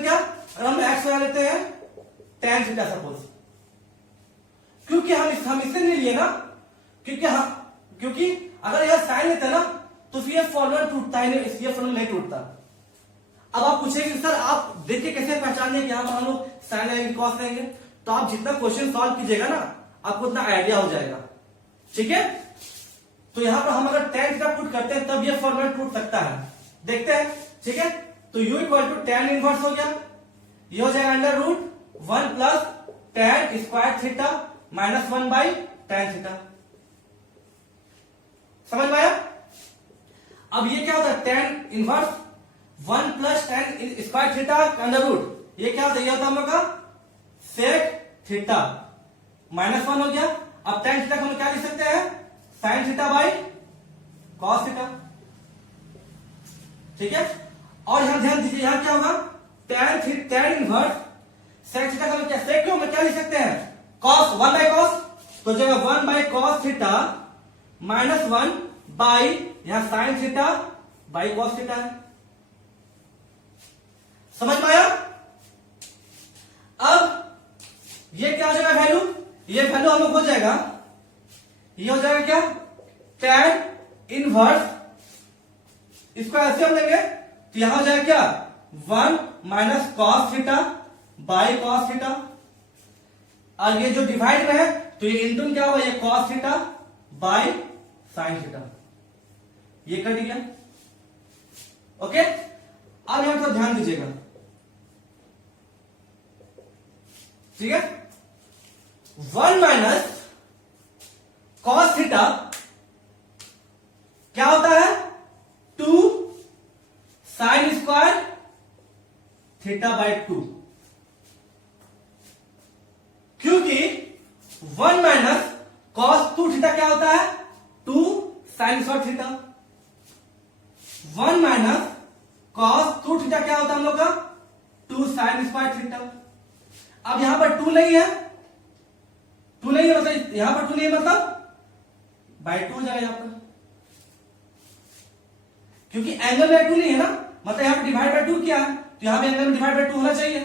क्या, अगर हम एक्स लगा लेते हैं tan थीटा सपोज, क्योंकि हम इससे नहीं लिए ना, क्योंकि अगर यह साइन लेते ना तो फिर ये फॉर्मूला टूटता है, ये फॉर्मूला नहीं टूटता। अब आप पूछेंगे सर आप देखिए कैसे पहचानेंगे कि यहां पर हम लोग साइन लेंगे कॉस लेंगे, तो आप जितना क्वेश्चन सॉल्व कीजिएगा ना आपको उतना आइडिया हो जाएगा, ठीक है। तो यहां पर हम अगर tan थीटा पुट करते हैं तब ये फॉर्मूला टूट सकता है, देखते हैं, ठीक है। तो u equal to tan inverse हो गया, ये हो जाएगा √1 plus tan square theta -1 by tan theta, समझ में आया। अब ये क्या होता है tan inverse 1 plus tan square theta का √, ये क्या होता है, ये होता है हम लोग का सेक थीटा -1 हो गया। अब tan थीटा को हम क्या लिख सकते हैं, sin theta by cos theta, ठीक है। और यहां ध्यान दीजिए, यहां क्या होगा, tan इनवर्स सेक थीटा का क्या, सेक को हम क्या लिख सकते हैं, cos 1 बाई cos, तो जगह 1 बाई cos थीटा -1 बाई यहां sin theta by cos theta है। समझ में आया? अब ये क्या हो जाएगा वैल्यू, ये वैल्यू हम लोग हो जाएगा, ये हो जाएगा क्या, tan इनवर्स, इसको ऐसे हम लेंगे तो यहां हो जाएगा क्या, 1 minus cos theta by cos theta, और ये जो डिवाइड में है तो ये इंटू क्या होगा, ये cos theta by sine theta, ये कट गया। ओके, अब यहां पर ध्यान दीजिएगा, ठीक है। 1 माइनस कॉस थीटा क्या होता है, 2 साइन स्क्वायर थीटा बाई 2, क्योंकि 1 माइनस कॉस 2 थीटा क्या होता है, 2 sine square theta. 1 minus cos 2 theta क्या होता है हम लोग का, 2 साइन स्क्वायर थीटा। अब यहां पर 2 नहीं है, 2 नहीं है मतलब यहां पर 2 नहीं है मतलब बाई 2 हो जाएगा यहां पर, क्योंकि एंगल में 2 नहीं है ना, मतलब यहां पर डिवाइड बाई 2 क्या है, तो यहां पे एंगल में डिवाइड बाई 2 होना चाहिए,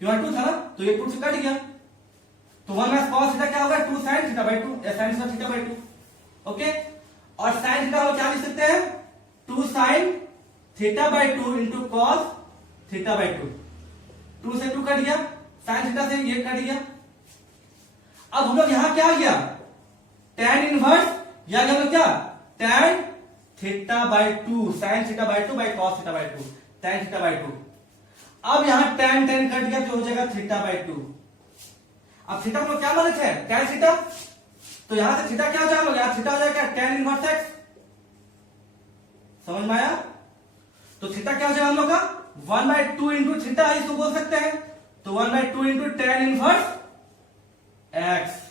क्यों 2 था ना, तो ये 2 से कट गया, तो 1 माइनस कॉस थीटा क्या होगा, 2 साइन थीटा बाई 2 या sine square theta by 2। Okay, और साइन थीटा हम क्या लिख सकते हैं, 2 sine theta by 2 into cos theta by 2, 2 से 2 कट गया, साइन थीटा से ये कट गया। अब हम लोग यहां क्या आ गया, tan इनवर्स, या हम लोग क्या, tan theta by 2 sine theta by 2 by cos theta by 2, tan theta by 2। अब यहां tan कट गया तो हो जाएगा थीटा बाई 2। अब थीटा को क्या माने थे, tan थीटा, तो यहां से थीटा क्या हो जाएगा, यहां थीटा हो जाएगा tan इनवर्स x, समझ में आया? तो थीटा क्या हो जाएगा हम लोग का, 1 बाई 2 इंटू थीटा, इसको बोल सकते हैं, तो 1 by 2 into tan inverse x।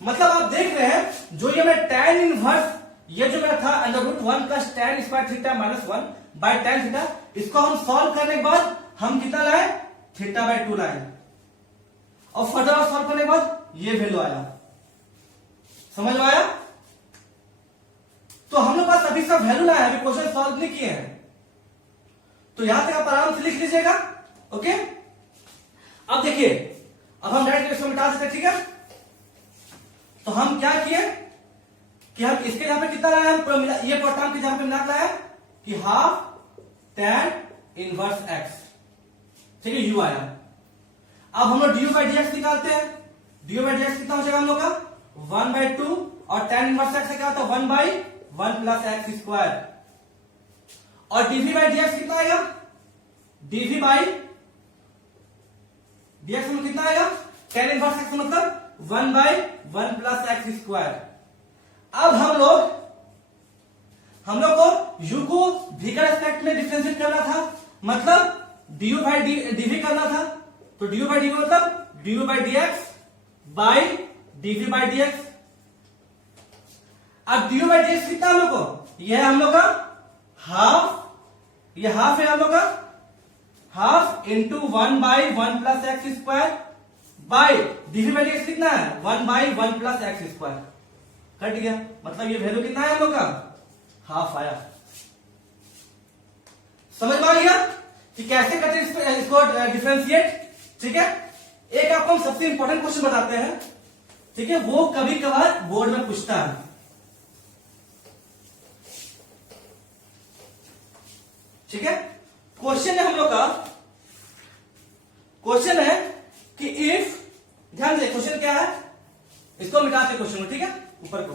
मतलब आप देख रहे हैं, जो ये मैं tan इनवर्स, ये जो मेरा था √1 plus tan square theta minus 1 by tan theta, इसको हम सॉल्व करने के बाद हम कितना लाए, थीटा बाई 2 लाए, और फर्दर सॉल्व करने के बाद ये वैल्यू आया। समझ में आया? तो हम लोग पास अभी सब वैल्यू लाया है, अभी क्वेश्चन सॉल्व नहीं किए हैं, तो यहां तक आप आराम से लिख लीजिएगा। ओके, अब देखिए, अब हम डायरेक्ट इसको मिटा सकते, ठीक है। तो हम क्या किए कि हम इसके जहां पे कितना लाया, हम ये टर्म के जहां पे मिला लाया कि हाफ tan इनवर्स x, ठीक है, u आया। अब हम लोग du बाई dx निकालते हैं, du बाई dx कितना हो जाएगा हम लोग का, 1 बाई 2, और tan इनवर्स x क्या होता है, 1 बाई 1 प्लस एक्स स्क्वायर, और dv बाई dx कितना आएगा, dv बाई dx में कितना आएगा, tan इनवर्स x मतलब 1 बाई 1 प्लस एक्स स्क्वायर। अब हम लोग को u को v का रेस्पेक्ट में डिफरेंशिएट करना था, मतलब du बाई dv करना था, तो du बाई dv मतलब du by dx by dv by dx। अब du बाई dx कितना हम लोग को, यह है हम लोग का हाफ, ये हाफ है हम लोग का, half into 1 by 1 plus x square by dv by dx कितना है, 1 by 1 plus x square, cut गया, मतलब ये वैल्यू कितना है हम लोग का, हाफ आया। समझ में आ गया कि कैसे करते हैं इसको डिफरेंशिएट, ठीक है। एक आपको हम सबसे इंपॉर्टेंट क्वेश्चन बताते हैं, ठीक है, वो कभी कभार बोर्ड में पूछता है, ठीक है। क्वेश्चन है हम लोग का, क्वेश्चन है कि इफ, ध्यान दे क्वेश्चन क्या है, इसको मिटाते क्वेश्चन को, ठीक है, ऊपर को।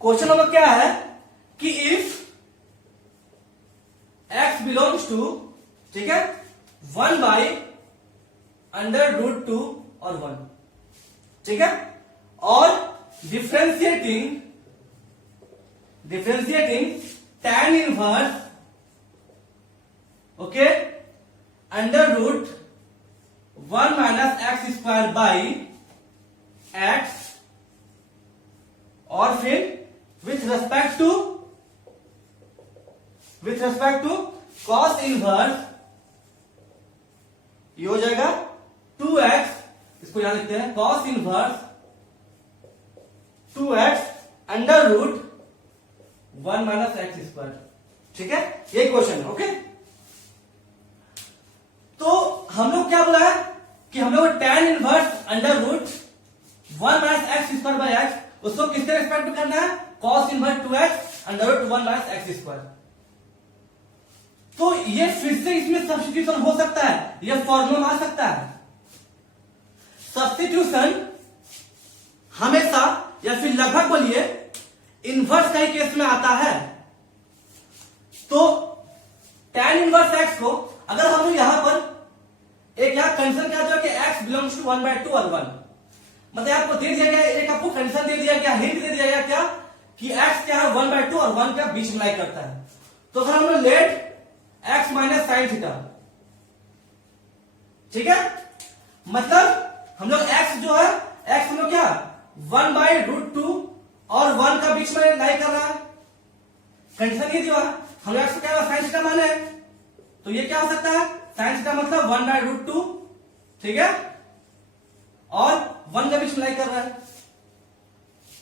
क्वेश्चन नंबर क्या है कि इफ x बिलोंग्स टू, ठीक है, 1 बाई √2 और 1, ठीक है, और differentiating tan inverse okay under root 1 minus x square by x और फिर with respect to cos inverse ये हो जाएगा 2x, इसको यहां लिखते हैं cos inverse 2x under root 1 minus x square. ठीक है, ये क्वेश्चन है। ओके, तो हम लोग क्या बोला है कि हम लोग tan inverse under root 1 minus x square by x उसको किसके रेस्पेक्ट में करना है, cos inverse 2x under root 1 minus x square. तो ये फिर से इसमें सब्स्टिट्यूशन हो सकता है, ये फॉर्मूला आ सकता है। सब्स्टिट्यूशन हमेशा या फिर लगभग बोलिए इनवर्स का ही केस में आता है। तो tan इनवर्स x को अगर हम यहां पर एक यहां कंडीशन क्या दिया कि x बिलोंग्स टू 1/2 और 1, मतलब आपको दे दिया गया, एक आपको कंडीशन दे दिया गया, हिंट दे दिया गया क्या कि x क्या है 1/2 और 1 का बीच में लाई करता है। तो अगर हम let x minus sine theta, ठीक है, मतलब हम लोग x जो है x हम लोग क्या 1/√2 और 1 का बीच में लाई कर रहा है, कंडीशन ये दिया हम लोग x को क्या साइन थीटा माने, तो ये क्या हो सकता है साइन थीटा मतलब 1/√2, ठीक है, और 1 का बीच में लाई कर रहा है।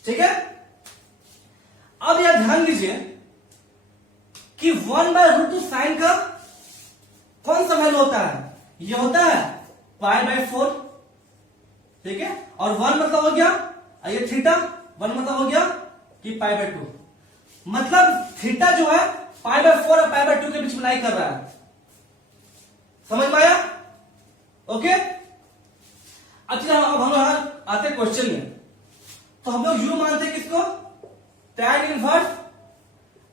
ठीक है, अब यह ध्यान दीजिए कि 1/√2 साइन का कौन सा वैल्यू होता है, ये होता है π/4, ठीक है, और 1 मतलब हो गया ये थीटा, 1 मतलब हो गया कि π/2, मतलब थीटा जो है π/4 और π/2 के बीच में लाई कर रहा है। समझ में आया? ओके, अच्छा अब हम यहां आते क्वेश्चन में, तो हम लोग यू मानते हैं किसको, tan inverse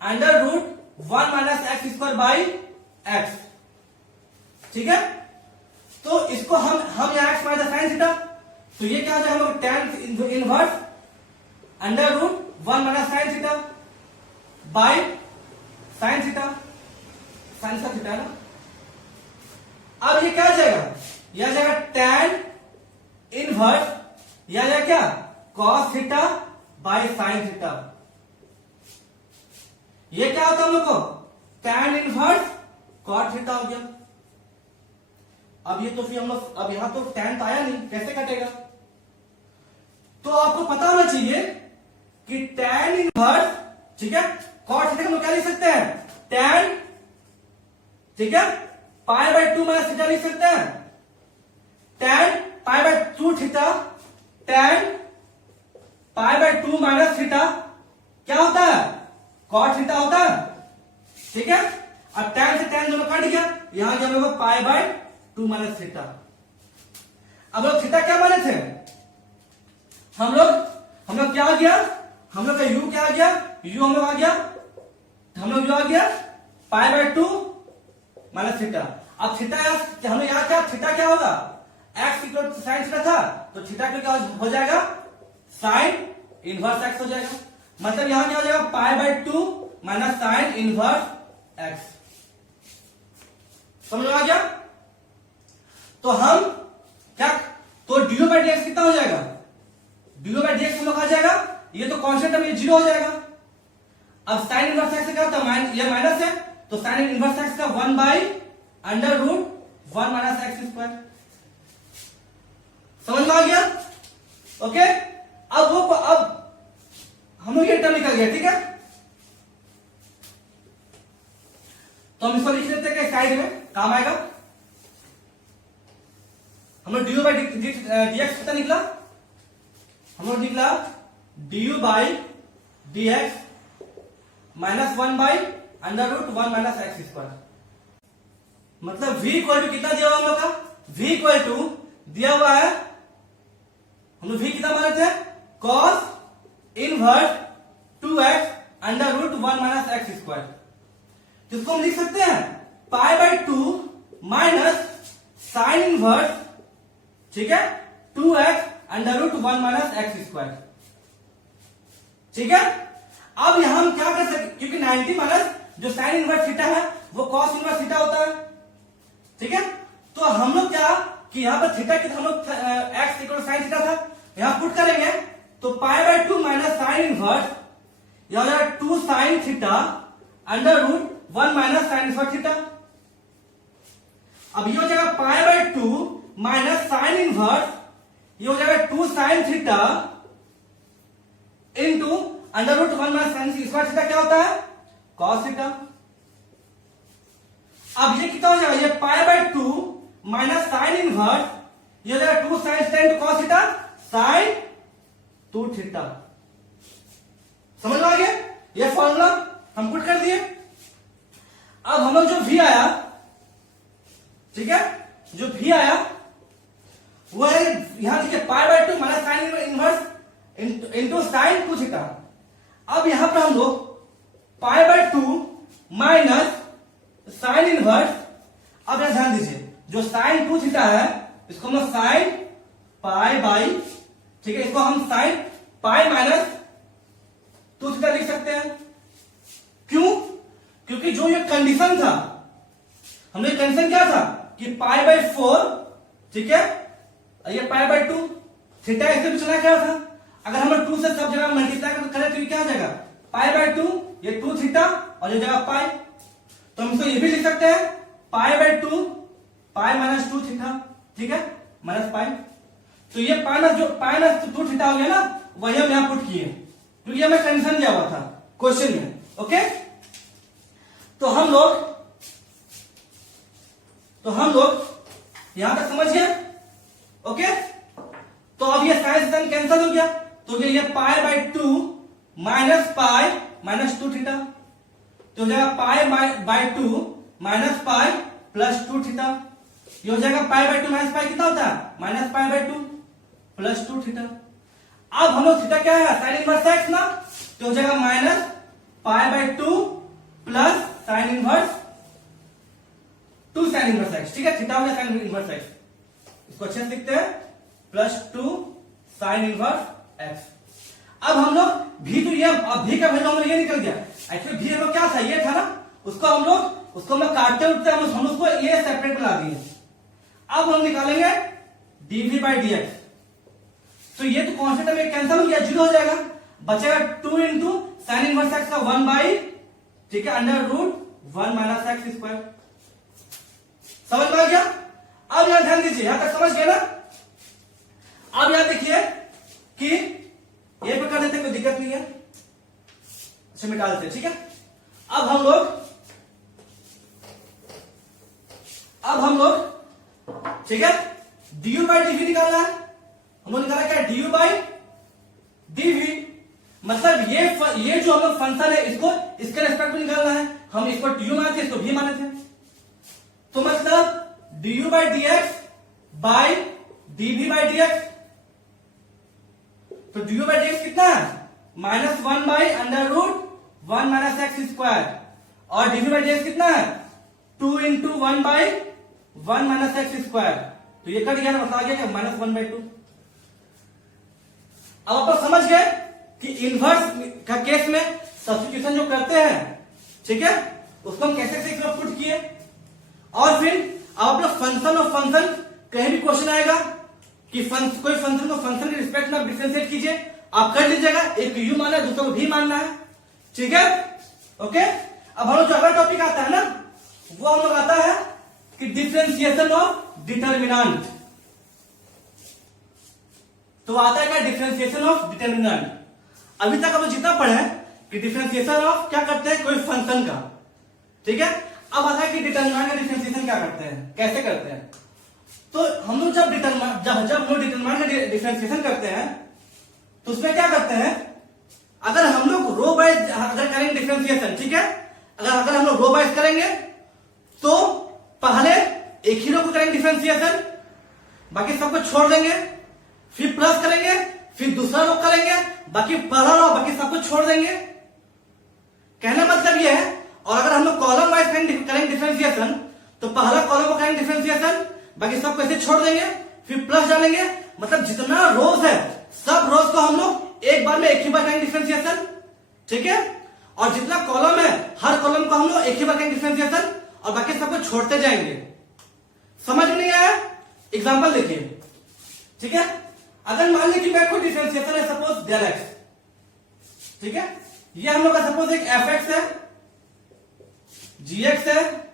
under root 1 minus x square by x. ठीक है, तो इसको हम यहां एक्स माइनस साइन थीटा, तो ये क्या हो जाएगा हम लोग tan inverse under root 1 minus sine theta by sine theta, sine का थीटा ना। अब ये क्या आ जाएगा, यह आ जाएगा tan इनवर्स, यह आ जाएगा क्या cos theta by sine theta. ये क्या होता है हम लोग को tan इनवर्स cot थीटा हो गया। अब ये तो फिर हम लोग अब यहां तो tan तो आया नहीं, कैसे कटेगा, तो आपको पता होना चाहिए कि tan इनवर्स, ठीक है, cot थीटा हम लोग क्या लिख सकते हैं tan, ठीक है, π/2 माइनस थीटा लिख सकते हैं, tan π/2 theta, tan π/2 minus theta क्या होता है cot थीटा होता है। ठीक है, अब tan से tan दोनों कट गया, यहां गया हम लोग π/2 माइनस थीटा। अब लोग थीटा क्या माने थे, हम लोग क्या आ गया, हम लोग का u क्या आ गया, u हम लोग आ गया, हम लोग जो आ गया π/2 माइनस थीटा। अब थीटा हम लोग यहां क्या थीटा क्या होगा, x equal to sine theta था, तो थीटा क्या हो जाएगा साइन इनवर्स x हो जाएगा, मतलब यहां क्या हो जाएगा π/2 माइनस साइन इनवर्स x। समझ में आ गया? तो हम क्या, तो du/dx कितना हो जाएगा, du/dx हम लोग आ जाएगा, ये तो कांस्टेंट है, ये 0 हो जाएगा। अब साइन इनवर्स x क्या होता है, ये माइनस है, तो साइन इनवर्स x का 1/√1 माइनस एक्स स्क्वायर। समझ में आ गया? ओके, अब हम लोग ये टर्म निकल गया, ठीक है, तो हम इसको लिख लेते हैं कि साइड में काम आएगा। हम लोग du/dx कितना निकला, हम लोग निकला du/dx minus 1/√1 minus x square, मतलब v इक्वल टू कितना दिया हुआ हम लोग का, v इक्वल टू दिया हुआ है, हम लोग v कितना माने थे cos inverse 2x √1 minus x square, जिसको हम लिख सकते हैं π/2 माइनस साइन इनवर्स, ठीक है, 2x √1 माइनस एक्स स्क्वायर। ठीक है, अब यहां हम क्या कर सकते, क्योंकि 90 माइनस जो साइन इनवर्स थीटा है वो कॉस इनवर्स थीटा होता है, ठीक है। तो हम लोग क्या कि यहां पर थीटा की हम लोग एक्स इक्वल साइन थीटा था, यहां पुट करेंगे तो pi by 2 minus sine inverse, यह हो जाएगा 2 sine theta under root 1 minus sine inverse theta. अब ये हो जाएगा pi by 2 minus sine inverse, ये हो जाएगा 2 sine theta into under root 1 minus sine inverse theta क्या होता है कॉस थीटा। अब ये कितना हो जाएगा, ये पाई बाय 2 माइनस साइन इनवर्स, ये हो जाएगा 2 sine theta into cos theta sine 2 theta. समझ में आ गया, ये फॉर्मूला हम पुट कर दिए। अब हम लोग जो भी आया, ठीक है, जो भी आया वो है यहां देखिए पाई by 2 minus sine inverse into sine 2 theta. अब यहां पर हम लोग पाई बाय 2 माइनस साइन इनवर्स, अब यहां ध्यान दीजिए जो साइन 2 थीटा है इसको हम साइन पाई बाई, ठीक है, इसको हम साइन पाई माइनस 2 थीटा लिख सकते हैं। क्यों, क्योंकि जो ये कंडीशन था, हमने कंडीशन क्या था कि पाई बाय 4, ठीक है, ये पाई बाय 2 थीटा इससे पूछना क्या था, अगर हम 2 से सब जगह मल्टीप्लाई करें तो ये क्या हो जाएगा पाई बाय 2, ये 2 थीटा और ये जगह पाई, तो हम इसको ये भी लिख सकते हैं पाई बाय 2 पाई माइनस 2 थीटा, ठीक है, माइनस पाई। तो ये माइनस 2 थीटा हो गया ना, वही हम यहां पुट किए क्योंकि हमें कंडीशन दिया हुआ था क्वेश्चन में। ओके, तो हम लोग यहां तक समझ गए। ओके, तो अब ये साइन साइन कैंसिल हो गया, तो ये पाई by 2 minus pi minus 2 theta, तो हो जाएगा pi by 2 minus pi plus 2 theta. ये हो जाएगा पाई बाय 2 माइनस पाई कितना होता है minus pi by 2 plus 2 theta. अब हम लोग थीटा क्या है साइन इनवर्स एक्स ना, तो हो जाएगा minus pi by 2 plus sine inverse 2 sign inverse x, ठीक है, थीटा हो गया साइन इनवर्स एक्स, इसको अच्छे से लिखते हैं प्लस 2 साइन इनवर्स एक्स। अब हम लोग भी, तो ये अब भी का वैल्यू हम लोग ये निकल गया, एक्चुअली भी हम लोग क्या था ये था ना, उसको हम काटते उठते हम उसको ये सेपरेट बना दिए। अब हम निकालेंगे dv बाई dx, तो ये तो कॉन्स्टेंट में कैंसिल हो गया, 0 हो जाएगा, बचेगा 2 इंटू साइन इनवर्स एक्स का 1 बाई, ठीक है, under root 1 minus x square. समझ में आ गया। अब यहां ध्यान दीजिए, यहां तक समझ गए ना। अब यहां देखिए कि ये पे कर देते कोई दिक्कत नहीं है, अच्छा मिटा देते, ठीक है। अब हम लोग ठीक है du बाई dv निकालना है, हम लोग निकाला क्या du बाई dv, मतलब ये जो हम लोग फंक्शन है इसको इसके रेस्पेक्ट में निकालना है, हम इसको du माने थे इसको v माने थे, तो मतलब du by dx by dv by dx, तो du बाई dx कितना है minus 1 by under root 1 minus x square, और dv बाई dx कितना है 2 into 1 by 1 minus x square, तो ये कट गया ना, मतलब आ गया माइनस 1 बाई 2। अब आप समझ गए कि इनवर्स का केस में सब्स्टिट्यूशन जो करते हैं, ठीक है, उसको हम कैसे कैसे पुट किए, और फिर आप लोग फंक्शन और फंक्शन कहीं भी क्वेश्चन आएगा कि कोई फंक्शन को फंक्शन के रिस्पेक्ट में डिफरेंशिएट कीजिए, आप कर लीजिएगा, एक यू मानना है दूसरे को भी मानना है, ठीक है। ओके, अब हम लोग जो अगला टॉपिक आता है ना, वो हम लोग आता है कि डिफरेंशिएशन ऑफ डिटर्मिनेंट। तो आता है क्या डिफरेंशिएशन ऑफ डिटर्मिनेंट। अभी तक हम लोग जितना पढ़े हैं कि डिफरेंशिएशन ऑफ क्या करते हैं कोई फंक्शन का, ठीक है। अब आता है कि डिटर्मिनेंट का डिफरेंशिएशन क्या करते हैं, कैसे करते हैं। तो हम लोग जब हम लोग डिटर्मिनेंट का डिफरेंशिएशन करते हैं तो उसमें क्या करते हैं, अगर हम लोग रो वाइज अगर करेंगे डिफरेंशिएशन, ठीक है, अगर हम लोग रो वाइज करेंगे तो पहले एक ही रो को करेंगे डिफरेंशिएशन, बाकी सबको छोड़ देंगे, फिर प्लस करेंगे, फिर दूसरा रो करेंगे, बाकी पहला रो बाकी सबको छोड़ देंगे। कहने मतलब ये है, और अगर हम लोग कॉलम वाइज करेंगे डिफरेंशिएशन तो पहला कॉलम को करेंगे डिफरेंशिएशन, बाकी सबको ऐसे छोड़ देंगे, फिर प्लस डालेंगे, मतलब जितना रोज है सब रोज को हम लोग एक बार में एक ही बार करेंगे डिफरेंशिएशन, ठीक है। और जितना कॉलम है हर कॉलम को हम लोग एक ही बार करेंगे डिफरेंशिएशन और बाकी सबको छोड़ते जाएंगे। समझ में नहीं आया? एग्जांपल देखिए, ठीक है। अगर मान लीजिए मैं कोई डिफरेंशिएशन है सपोज डेल एक्स, ठीक है। ये हम लोग का सपोज एक एफ एक्स है, जी एक्स है,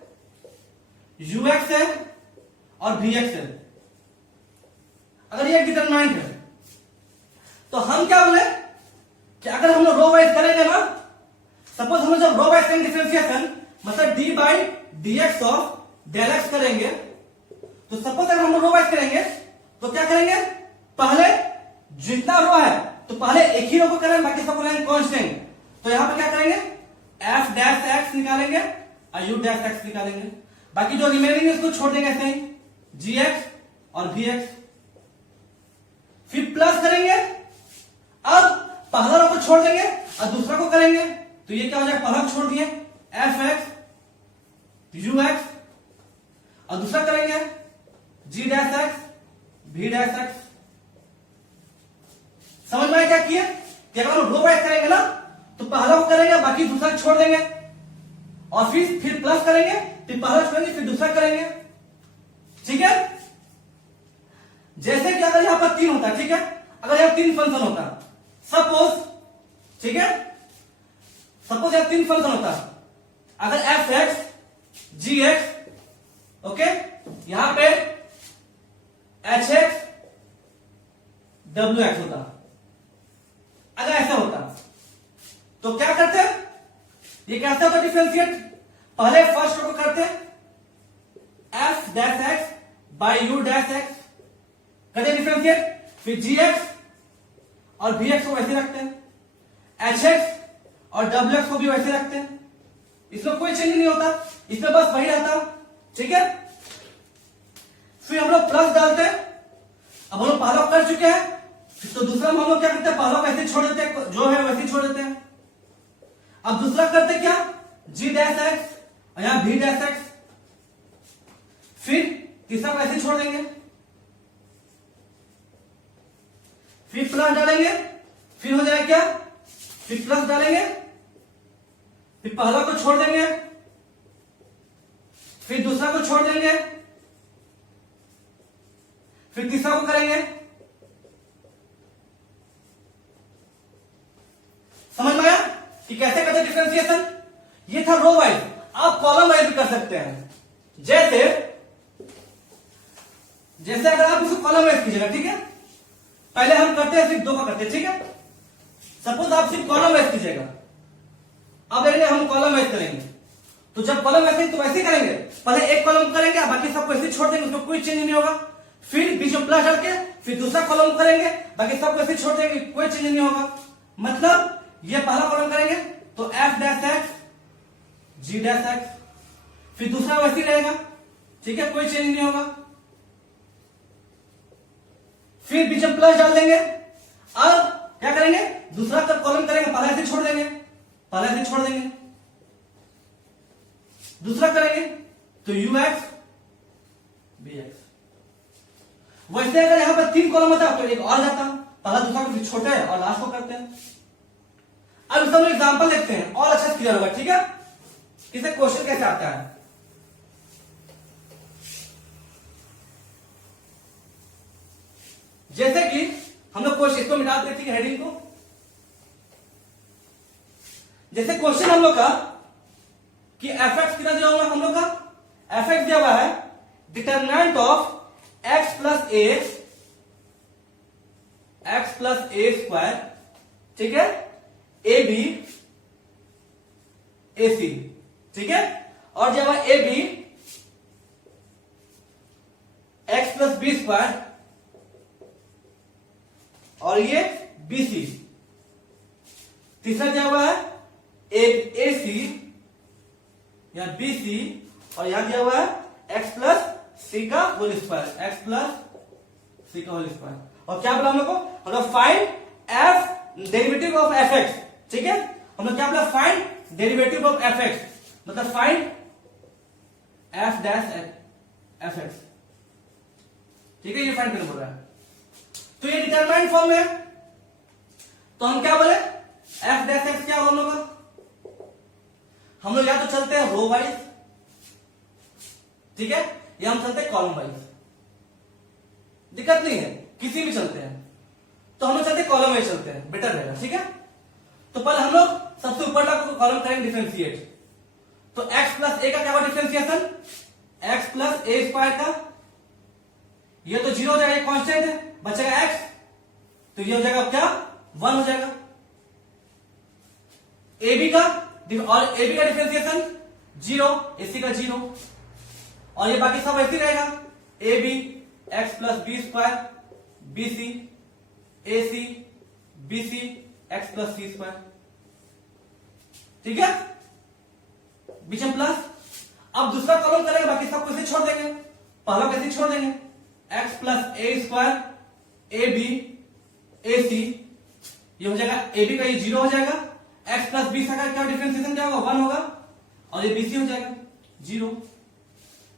यू एक्स है और वी एक्स है। अगर ये डिटरमिनेंट है तो हम क्या बोले कि अगर हम लोग रो वाइज करेंगे ना, सपोज हम लोग जब रो वाइज करेंगे डिफरेंशिएशन मतलब D by D x of del x करेंगे, तो सपोज अगर हम लोग रो वाइज करेंगे तो क्या करेंगे, पहले जितना रो है तो पहले एक ही रो को करेंगे, बाकी सबको करेंगे कांस्टेंट। तो यहां पर क्या करेंगे, एफ डैश एक्स निकालेंगे और यू डैश एक्स निकालेंगे, बाकी जो रिमेनिंग है उसको छोड़ देंगे ऐसे ही, जी एक्स और वी एक्स। फिर प्लस करेंगे, अब पहला रो को छोड़ देंगे और दूसरा को करेंगे, तो ये क्या हो जाएगा, पहला को छोड़ दिए एफ एक्स यू एक्स और दूसरा करेंगे G dash X V dash X. समझ में आया क्या किए कि अगर हम रो वाइज करेंगे ना तो पहला को करेंगे बाकी दूसरा छोड़ देंगे और फिर प्लस करेंगे, फिर पहला छोड़ेंगे फिर दूसरा करेंगे, ठीक है। जैसे कि अगर यहां पर 3 होता है, ठीक है, अगर यहां 3 फंक्शन होता सपोज, ठीक है, सपोज यहां 3 फंक्शन होता, अगर F x g x, okay, यहां पे एच एक्स डब्ल्यू एक्स होता, अगर ऐसा होता तो क्या करते, ये कैसे होता डिफरेंशिएट, पहले फर्स्ट रो को करते F dash x by you dash x करते डिफरेंशिएट, फिर जी एक्स और वी एक्स को वैसे रखते हैं, एच एक्स और डब्ल्यू एक्स को भी वैसे रखते हैं, इसमें कोई चेंज नहीं होता, इसमें बस वही रहता, ठीक है। फिर हम लोग प्लस डालते हैं, अब हम लोग पहला कर चुके हैं तो दूसरा हम लोग क्या करते हैं, पहला वैसे छोड़ देते हैं, जो है वैसे छोड़ देते हैं। अब दूसरा करते क्या, जी डैश एक्स और यहां वी डैश एक्स, फिर तीसरा को ऐसे छोड़ देंगे, फिर प्लस डालेंगे, फिर हो जाएगा क्या, फिर प्लस डालेंगे, फिर पहला को छोड़ देंगे, फिर दूसरा को छोड़ देंगे, फिर तीसरा को करेंगे। समझ में आया कि कैसे करते डिफरेंशिएशन? ये था रो वाइज, आप कॉलम वाइज भी कर सकते हैं। जैसे अगर आप इसको कॉलम वाइज कीजिएगा, ठीक है, पहले हम करते हैं सिर्फ 2 का करते हैं, ठीक है। सपोज आप सिर्फ कॉलम वाइज कीजिएगा, अब देखेंगे हम कॉलम वाइज करेंगे, तो जब कॉलम वाइज तो वैसे ही करेंगे, पहले एक कॉलम करेंगे बाकी सबको ऐसे छोड़ देंगे, उसमें कोई चेंज नहीं होगा, फिर बीच में प्लस डाल के फिर दूसरा कॉलम करेंगे, बाकी सबको ऐसे छोड़ देंगे, कोई चेंज नहीं होगा। मतलब ये पहला कॉलम करेंगे तो F dash x g dash x, फिर दूसरा वैसे ही रहेगा, ठीक है, कोई चेंज नहीं होगा, फिर बीच में प्लस डाल देंगे। अब क्या करेंगे, दूसरा कॉलम करेंगे, पहला ऐसे छोड़ देंगे, पहला ऐसे छोड़ देंगे, दूसरा करेंगे तो यू एक्स बी एक्स। वैसे अगर यहां पर 3 कॉलम होता तो एक और जाता, पहला दूसरा को फिर छोटे और लास्ट को करते हैं। अब इसका हम एग्जांपल देखते हैं और अच्छा क्लियर होगा, ठीक है, इसे क्वेश्चन कैसे आता है। जैसे कि हम लोग क्वेश्चन इसको मिटा देते हैं हेडिंग को, जैसे क्वेश्चन हम लोग का कि एफ एक्स कितना दिया हुआ हम लोग का, एफ एक्स दिया हुआ है determinant of x plus a square, ठीक है, ए बी ए सी, ठीक है, और दिया हुआ a b x plus B square और ये बी सी, तीसरा दिया हुआ है ए सी या बी सी और यहां दिया हुआ है एक्स प्लस सी का whole square, x plus c का होल स्क्वायर। और क्या बोला हम लोग को, हम लोग find F derivative of F X, ठीक है, हम लोग क्या बोला, find derivative of F X, मतलब find F dash F X, ठीक है, ये फाइंड करना बोल रहा है। तो ये डिटरमिनेंट फॉर्म में, तो हम क्या बोले एफ डैश एक्स क्या होगा हम लोग का, हम लोग या तो चलते हैं रो वाइज, ठीक है, या हम चलते हैं कॉलम वाइज, दिक्कत नहीं है, किसी भी चलते हैं। तो हम लोग चलते हैं कॉलम वाइज चलते हैं, बेटर रहेगा, ठीक है। तो पहले हम लोग सबसे ऊपर वाला कॉलम करेंगे डिफरेंशिएट। तो x प्लस ए का क्या होगा differentiation, x plus a square का, ये तो 0 हो जाएगा, कांस्टेंट है, बचेगा x, तो ये हो जाएगा क्या 1 हो जाएगा। ab का, और ab का डिफरेंशिएशन 0, ac का 0, और ये बाकी सब ऐसे रहेगा, ab x plus B square, bc ac bc x plus सी स्क्वायर, ठीक है, बीच में प्लस। अब दूसरा कॉलम करेंगे, बाकी सब कैसे छोड़ देंगे, पहला कैसे छोड़ देंगे, x plus a square a b a c, ये हो जाएगा ए बी का ये 0 हो जाएगा, x प्लस बी का क्या डिफरेंशिएशन क्या होगा 1 होगा, और ये bc हो जाएगा 0,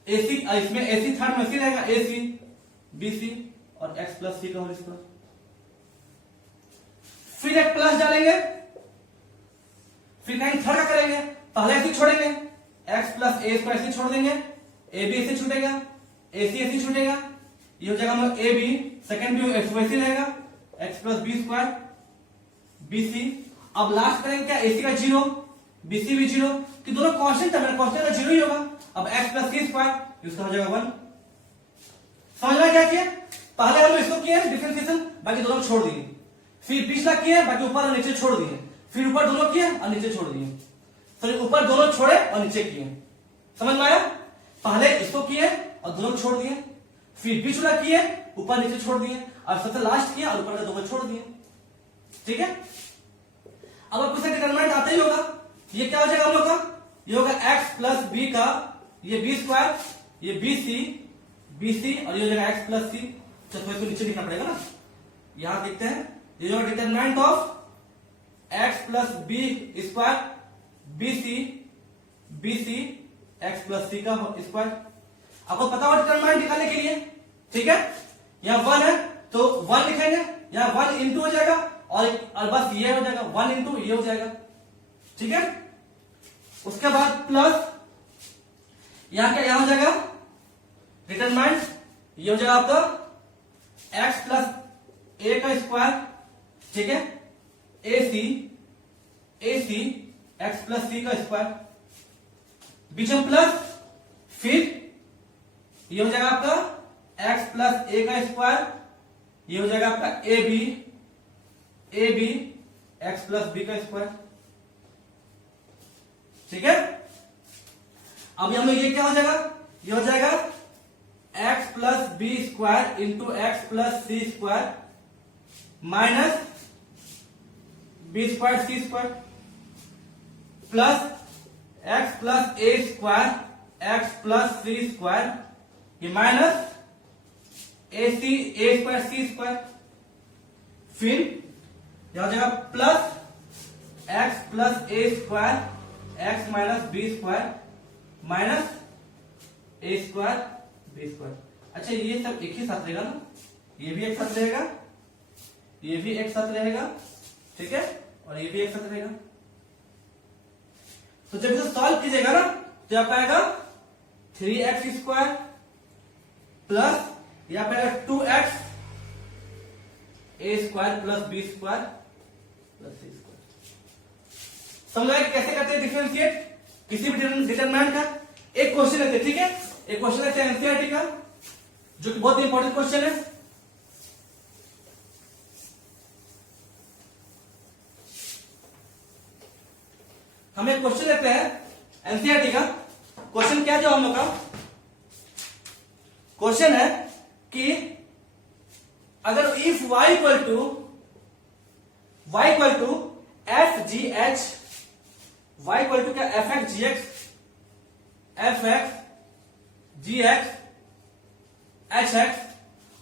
ac इसमें ac थर्ड में ऐसे रहेगा ac bc और x प्लस सी का होल स्क्वायर। फिर एक प्लस डालेंगे, फिर कहीं थर्ड का करेंगे, पहले ऐसे छोड़ेंगे, x प्लस ए स्क्वायर ऐसे छोड़ देंगे, ए बी ऐसे छूटेगा, ए सी ऐसे छूटेगा, ये हो जाएगा हम लोग ए बी, सेकेंड भी वैसे रहेगा, x plus B square b c. अब लास्ट करेंगे क्या, ए सी का 0 बी सी भी 0, कि दोनों कांस्टेंट है, कांस्टेंट का 0 ही होगा। अब x प्लस सी स्क्वायर इसका हो जाएगा 1। समझना क्या किया, पहले हम इसको किए डिफरेंशिएशन, बाकी दोनों छोड़ दिए, फिर पिछला किए, बाकी ऊपर और नीचे छोड़ दिए, फिर ऊपर दोनों किए और नीचे छोड़ दिए, सॉरी ऊपर दोनों छोड़े और नीचे किए। समझ में आया, पहले इसको किए और दोनों छोड़ दिए, फिर बीच वाला किए ऊपर नीचे छोड़ दिए, और सबसे लास्ट किया और ऊपर का दोनों छोड़ दिए, ठीक है। अब आपको डिटरमिनेंट आता ही होगा, ये क्या हो जाएगा हम लोग का, ये होगा x प्लस बी का ये बी स्क्वायर, ये बी सी और ये हो जाएगा x प्लस सी। चलो इसको नीचे लिखना पड़ेगा ना, यहां देखते हैं, ये होगा determinant of x plus B square b c x plus c का स्क्वायर। आपको पता होगा डिटरमिनेंट निकालने के लिए, ठीक है, यहां 1 है तो 1 लिखेंगे, यहां 1 इंटू हो जाएगा, और बस ये हो जाएगा 1 इंटू ये हो जाएगा, ठीक है। उसके बाद प्लस यहां क्या, यहां हो जाएगा डिटरमिनेंट, ये हो जाएगा आपका x प्लस ए का स्क्वायर, ठीक है, ए सी एक्स प्लस सी का स्क्वायर, बीच में प्लस, फिर ये हो जाएगा आपका x प्लस ए का स्क्वायर, ये हो जाएगा आपका a b x plus b का स्क्वायर, ठीक है। अब हम लोग ये क्या हो जाएगा, ये हो जाएगा x plus B square into x plus C square minus b square c square plus x plus a square x plus C square, ये minus a square c square, फिर यह हो जाएगा plus x plus a square x minus b square minus a square b square. अच्छा ये सब एक ही साथ रहेगा ना, ये भी एक साथ रहेगा, ये भी एक साथ रहेगा, ठीक है, और ये भी एक साथ रहेगा। तो जब इसे सॉल्व कीजिएगा ना तो यहाँ पाएगा 3x स्क्वायर प्लस यहाँ पाएगा 2x a square plus B square plus C square. समझ आया कैसे करते हैं डिफरेंशिएट किसी भी डिटरमिनेंट का। एक क्वेश्चन लेते हैं, ठीक है, एक क्वेश्चन लेते हैं एनसीईआरटी का जो कि बहुत इंपॉर्टेंट क्वेश्चन है। हम एक क्वेश्चन लेते हैं एनसीईआरटी का। क्वेश्चन क्या जो हम लोग का क्वेश्चन है कि अगर if y equal to f g h, y equal to क्या f x g x, f x g x h x,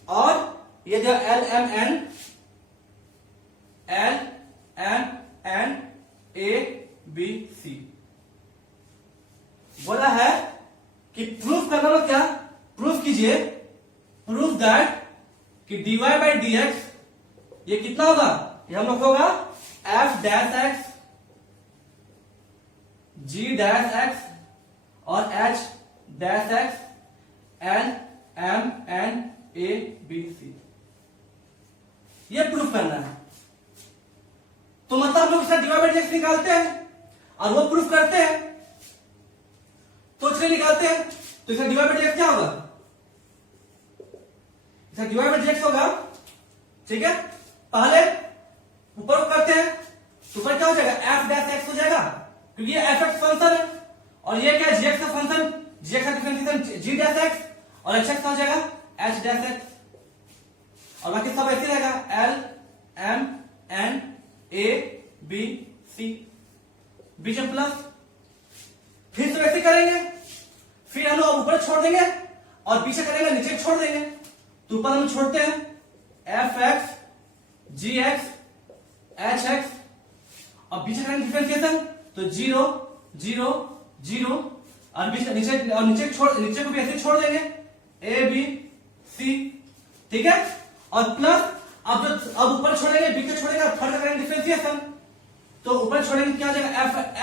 और ये जो l m n a b c बोला है कि प्रूफ करना लो, क्या प्रूफ कीजिए, प्रूफ दैट कि dy बाई डी एक्स ये कितना होगा, ये हम लोग होगा f dash x, g dash x और h dash x, n m n a b सी, ये प्रूफ करना है। तो मतलब हम लोग इसका डिवाइड बाय डीएक्स निकालते हैं और वो प्रूफ करते हैं, तो इसलिए निकालते हैं। तो इसका डिवाइड बाय डीएक्स क्या होगा? इसका डिवाइड बाय डीएक्स होगा, ठीक है। पहले ऊपर करते हैं तो ऊपर क्या हो जाएगा? एफ डैश एक्स हो जाएगा, क्योंकि ये एफ एक्स फंक्शन है और ये क्या है? जी एक्स का फंक्शन, जी एक्स का डिफरेंशिएशन जी डैश एक्स और एच एक्स हो जाएगा एच डैश एक्स, और बाकी सब ऐसे रहेगा l m n a b c, बीच में प्लस। फिर से वैसे करेंगे, फिर हम लोग ऊपर छोड़ देंगे और पीछे करेंगे नीचे छोड़ देंगे। तो ऊपर हम छोड़ते हैं F x g x h x और पीछे करेंगे डिफरेंशिएशन, तो 0 0 0 और नीचे को भी ऐसे छोड़ देंगे ए बी सी, ठीक है। और प्लस अब ऊपर छोड़ेंगे बीच छोड़ेंगे, थर्ड करेंगे डिफरेंशिएशन, तो ऊपर छोड़ेंगे क्या हो जाएगा?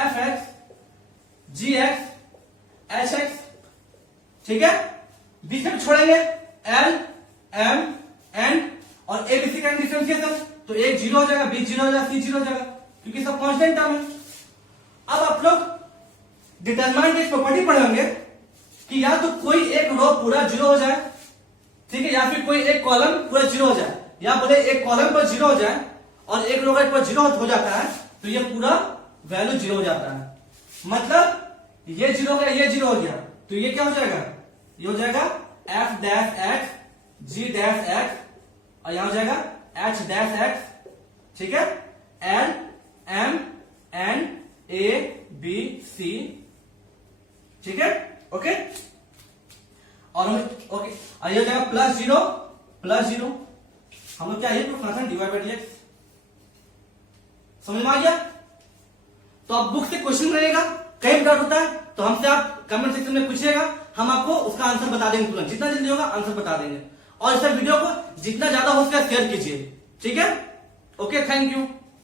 F x g x h x, ठीक है। बीच में छोड़ेंगे एल एम एन और ए बी सी करेंगे डिफरेंशिएशन, तो एक 0 हो जाएगा, बी 0 हो जाएगा, सी 0 हो जाएगा, क्योंकि सब कांस्टेंट टर्म है। अब आप लोग डिटरमाइंट की प्रॉपर्टी पढ़ेंगे कि या तो कोई एक रो पूरा 0 हो जाए, ठीक है, या फिर कोई एक कॉलम पूरा 0 हो जाए, या बोले एक कॉलम पर 0 हो जाए और एक रो पर 0 हो जाता है, तो ये पूरा वैल्यू 0 हो जाता है। मतलब ये 0 हो गया, ये 0 हो गया, तो ये क्या हो जाएगा? ये हो जाएगा f dash x g dash x और यहां हो जाएगा एच डैश एक्स, ठीक है, l m n a b c, ठीक है, ओके। और हम ओके, और ये हो जाएगा प्लस 0 प्लस 0। हम लोग क्या ये प्रूफ करना था? Divide by d x. समझ में आ गया? तो अब बुक से क्वेश्चन रहेगा, कहीं डाउट होता है तो हमसे आप कमेंट सेक्शन में पूछिएगा, हम आपको उसका आंसर बता देंगे तुरंत, जितना जल्दी होगा आंसर बता देंगे। और इस वीडियो को जितना ज्यादा हो सके शेयर कीजिए, ठीक है। Okay, thank you.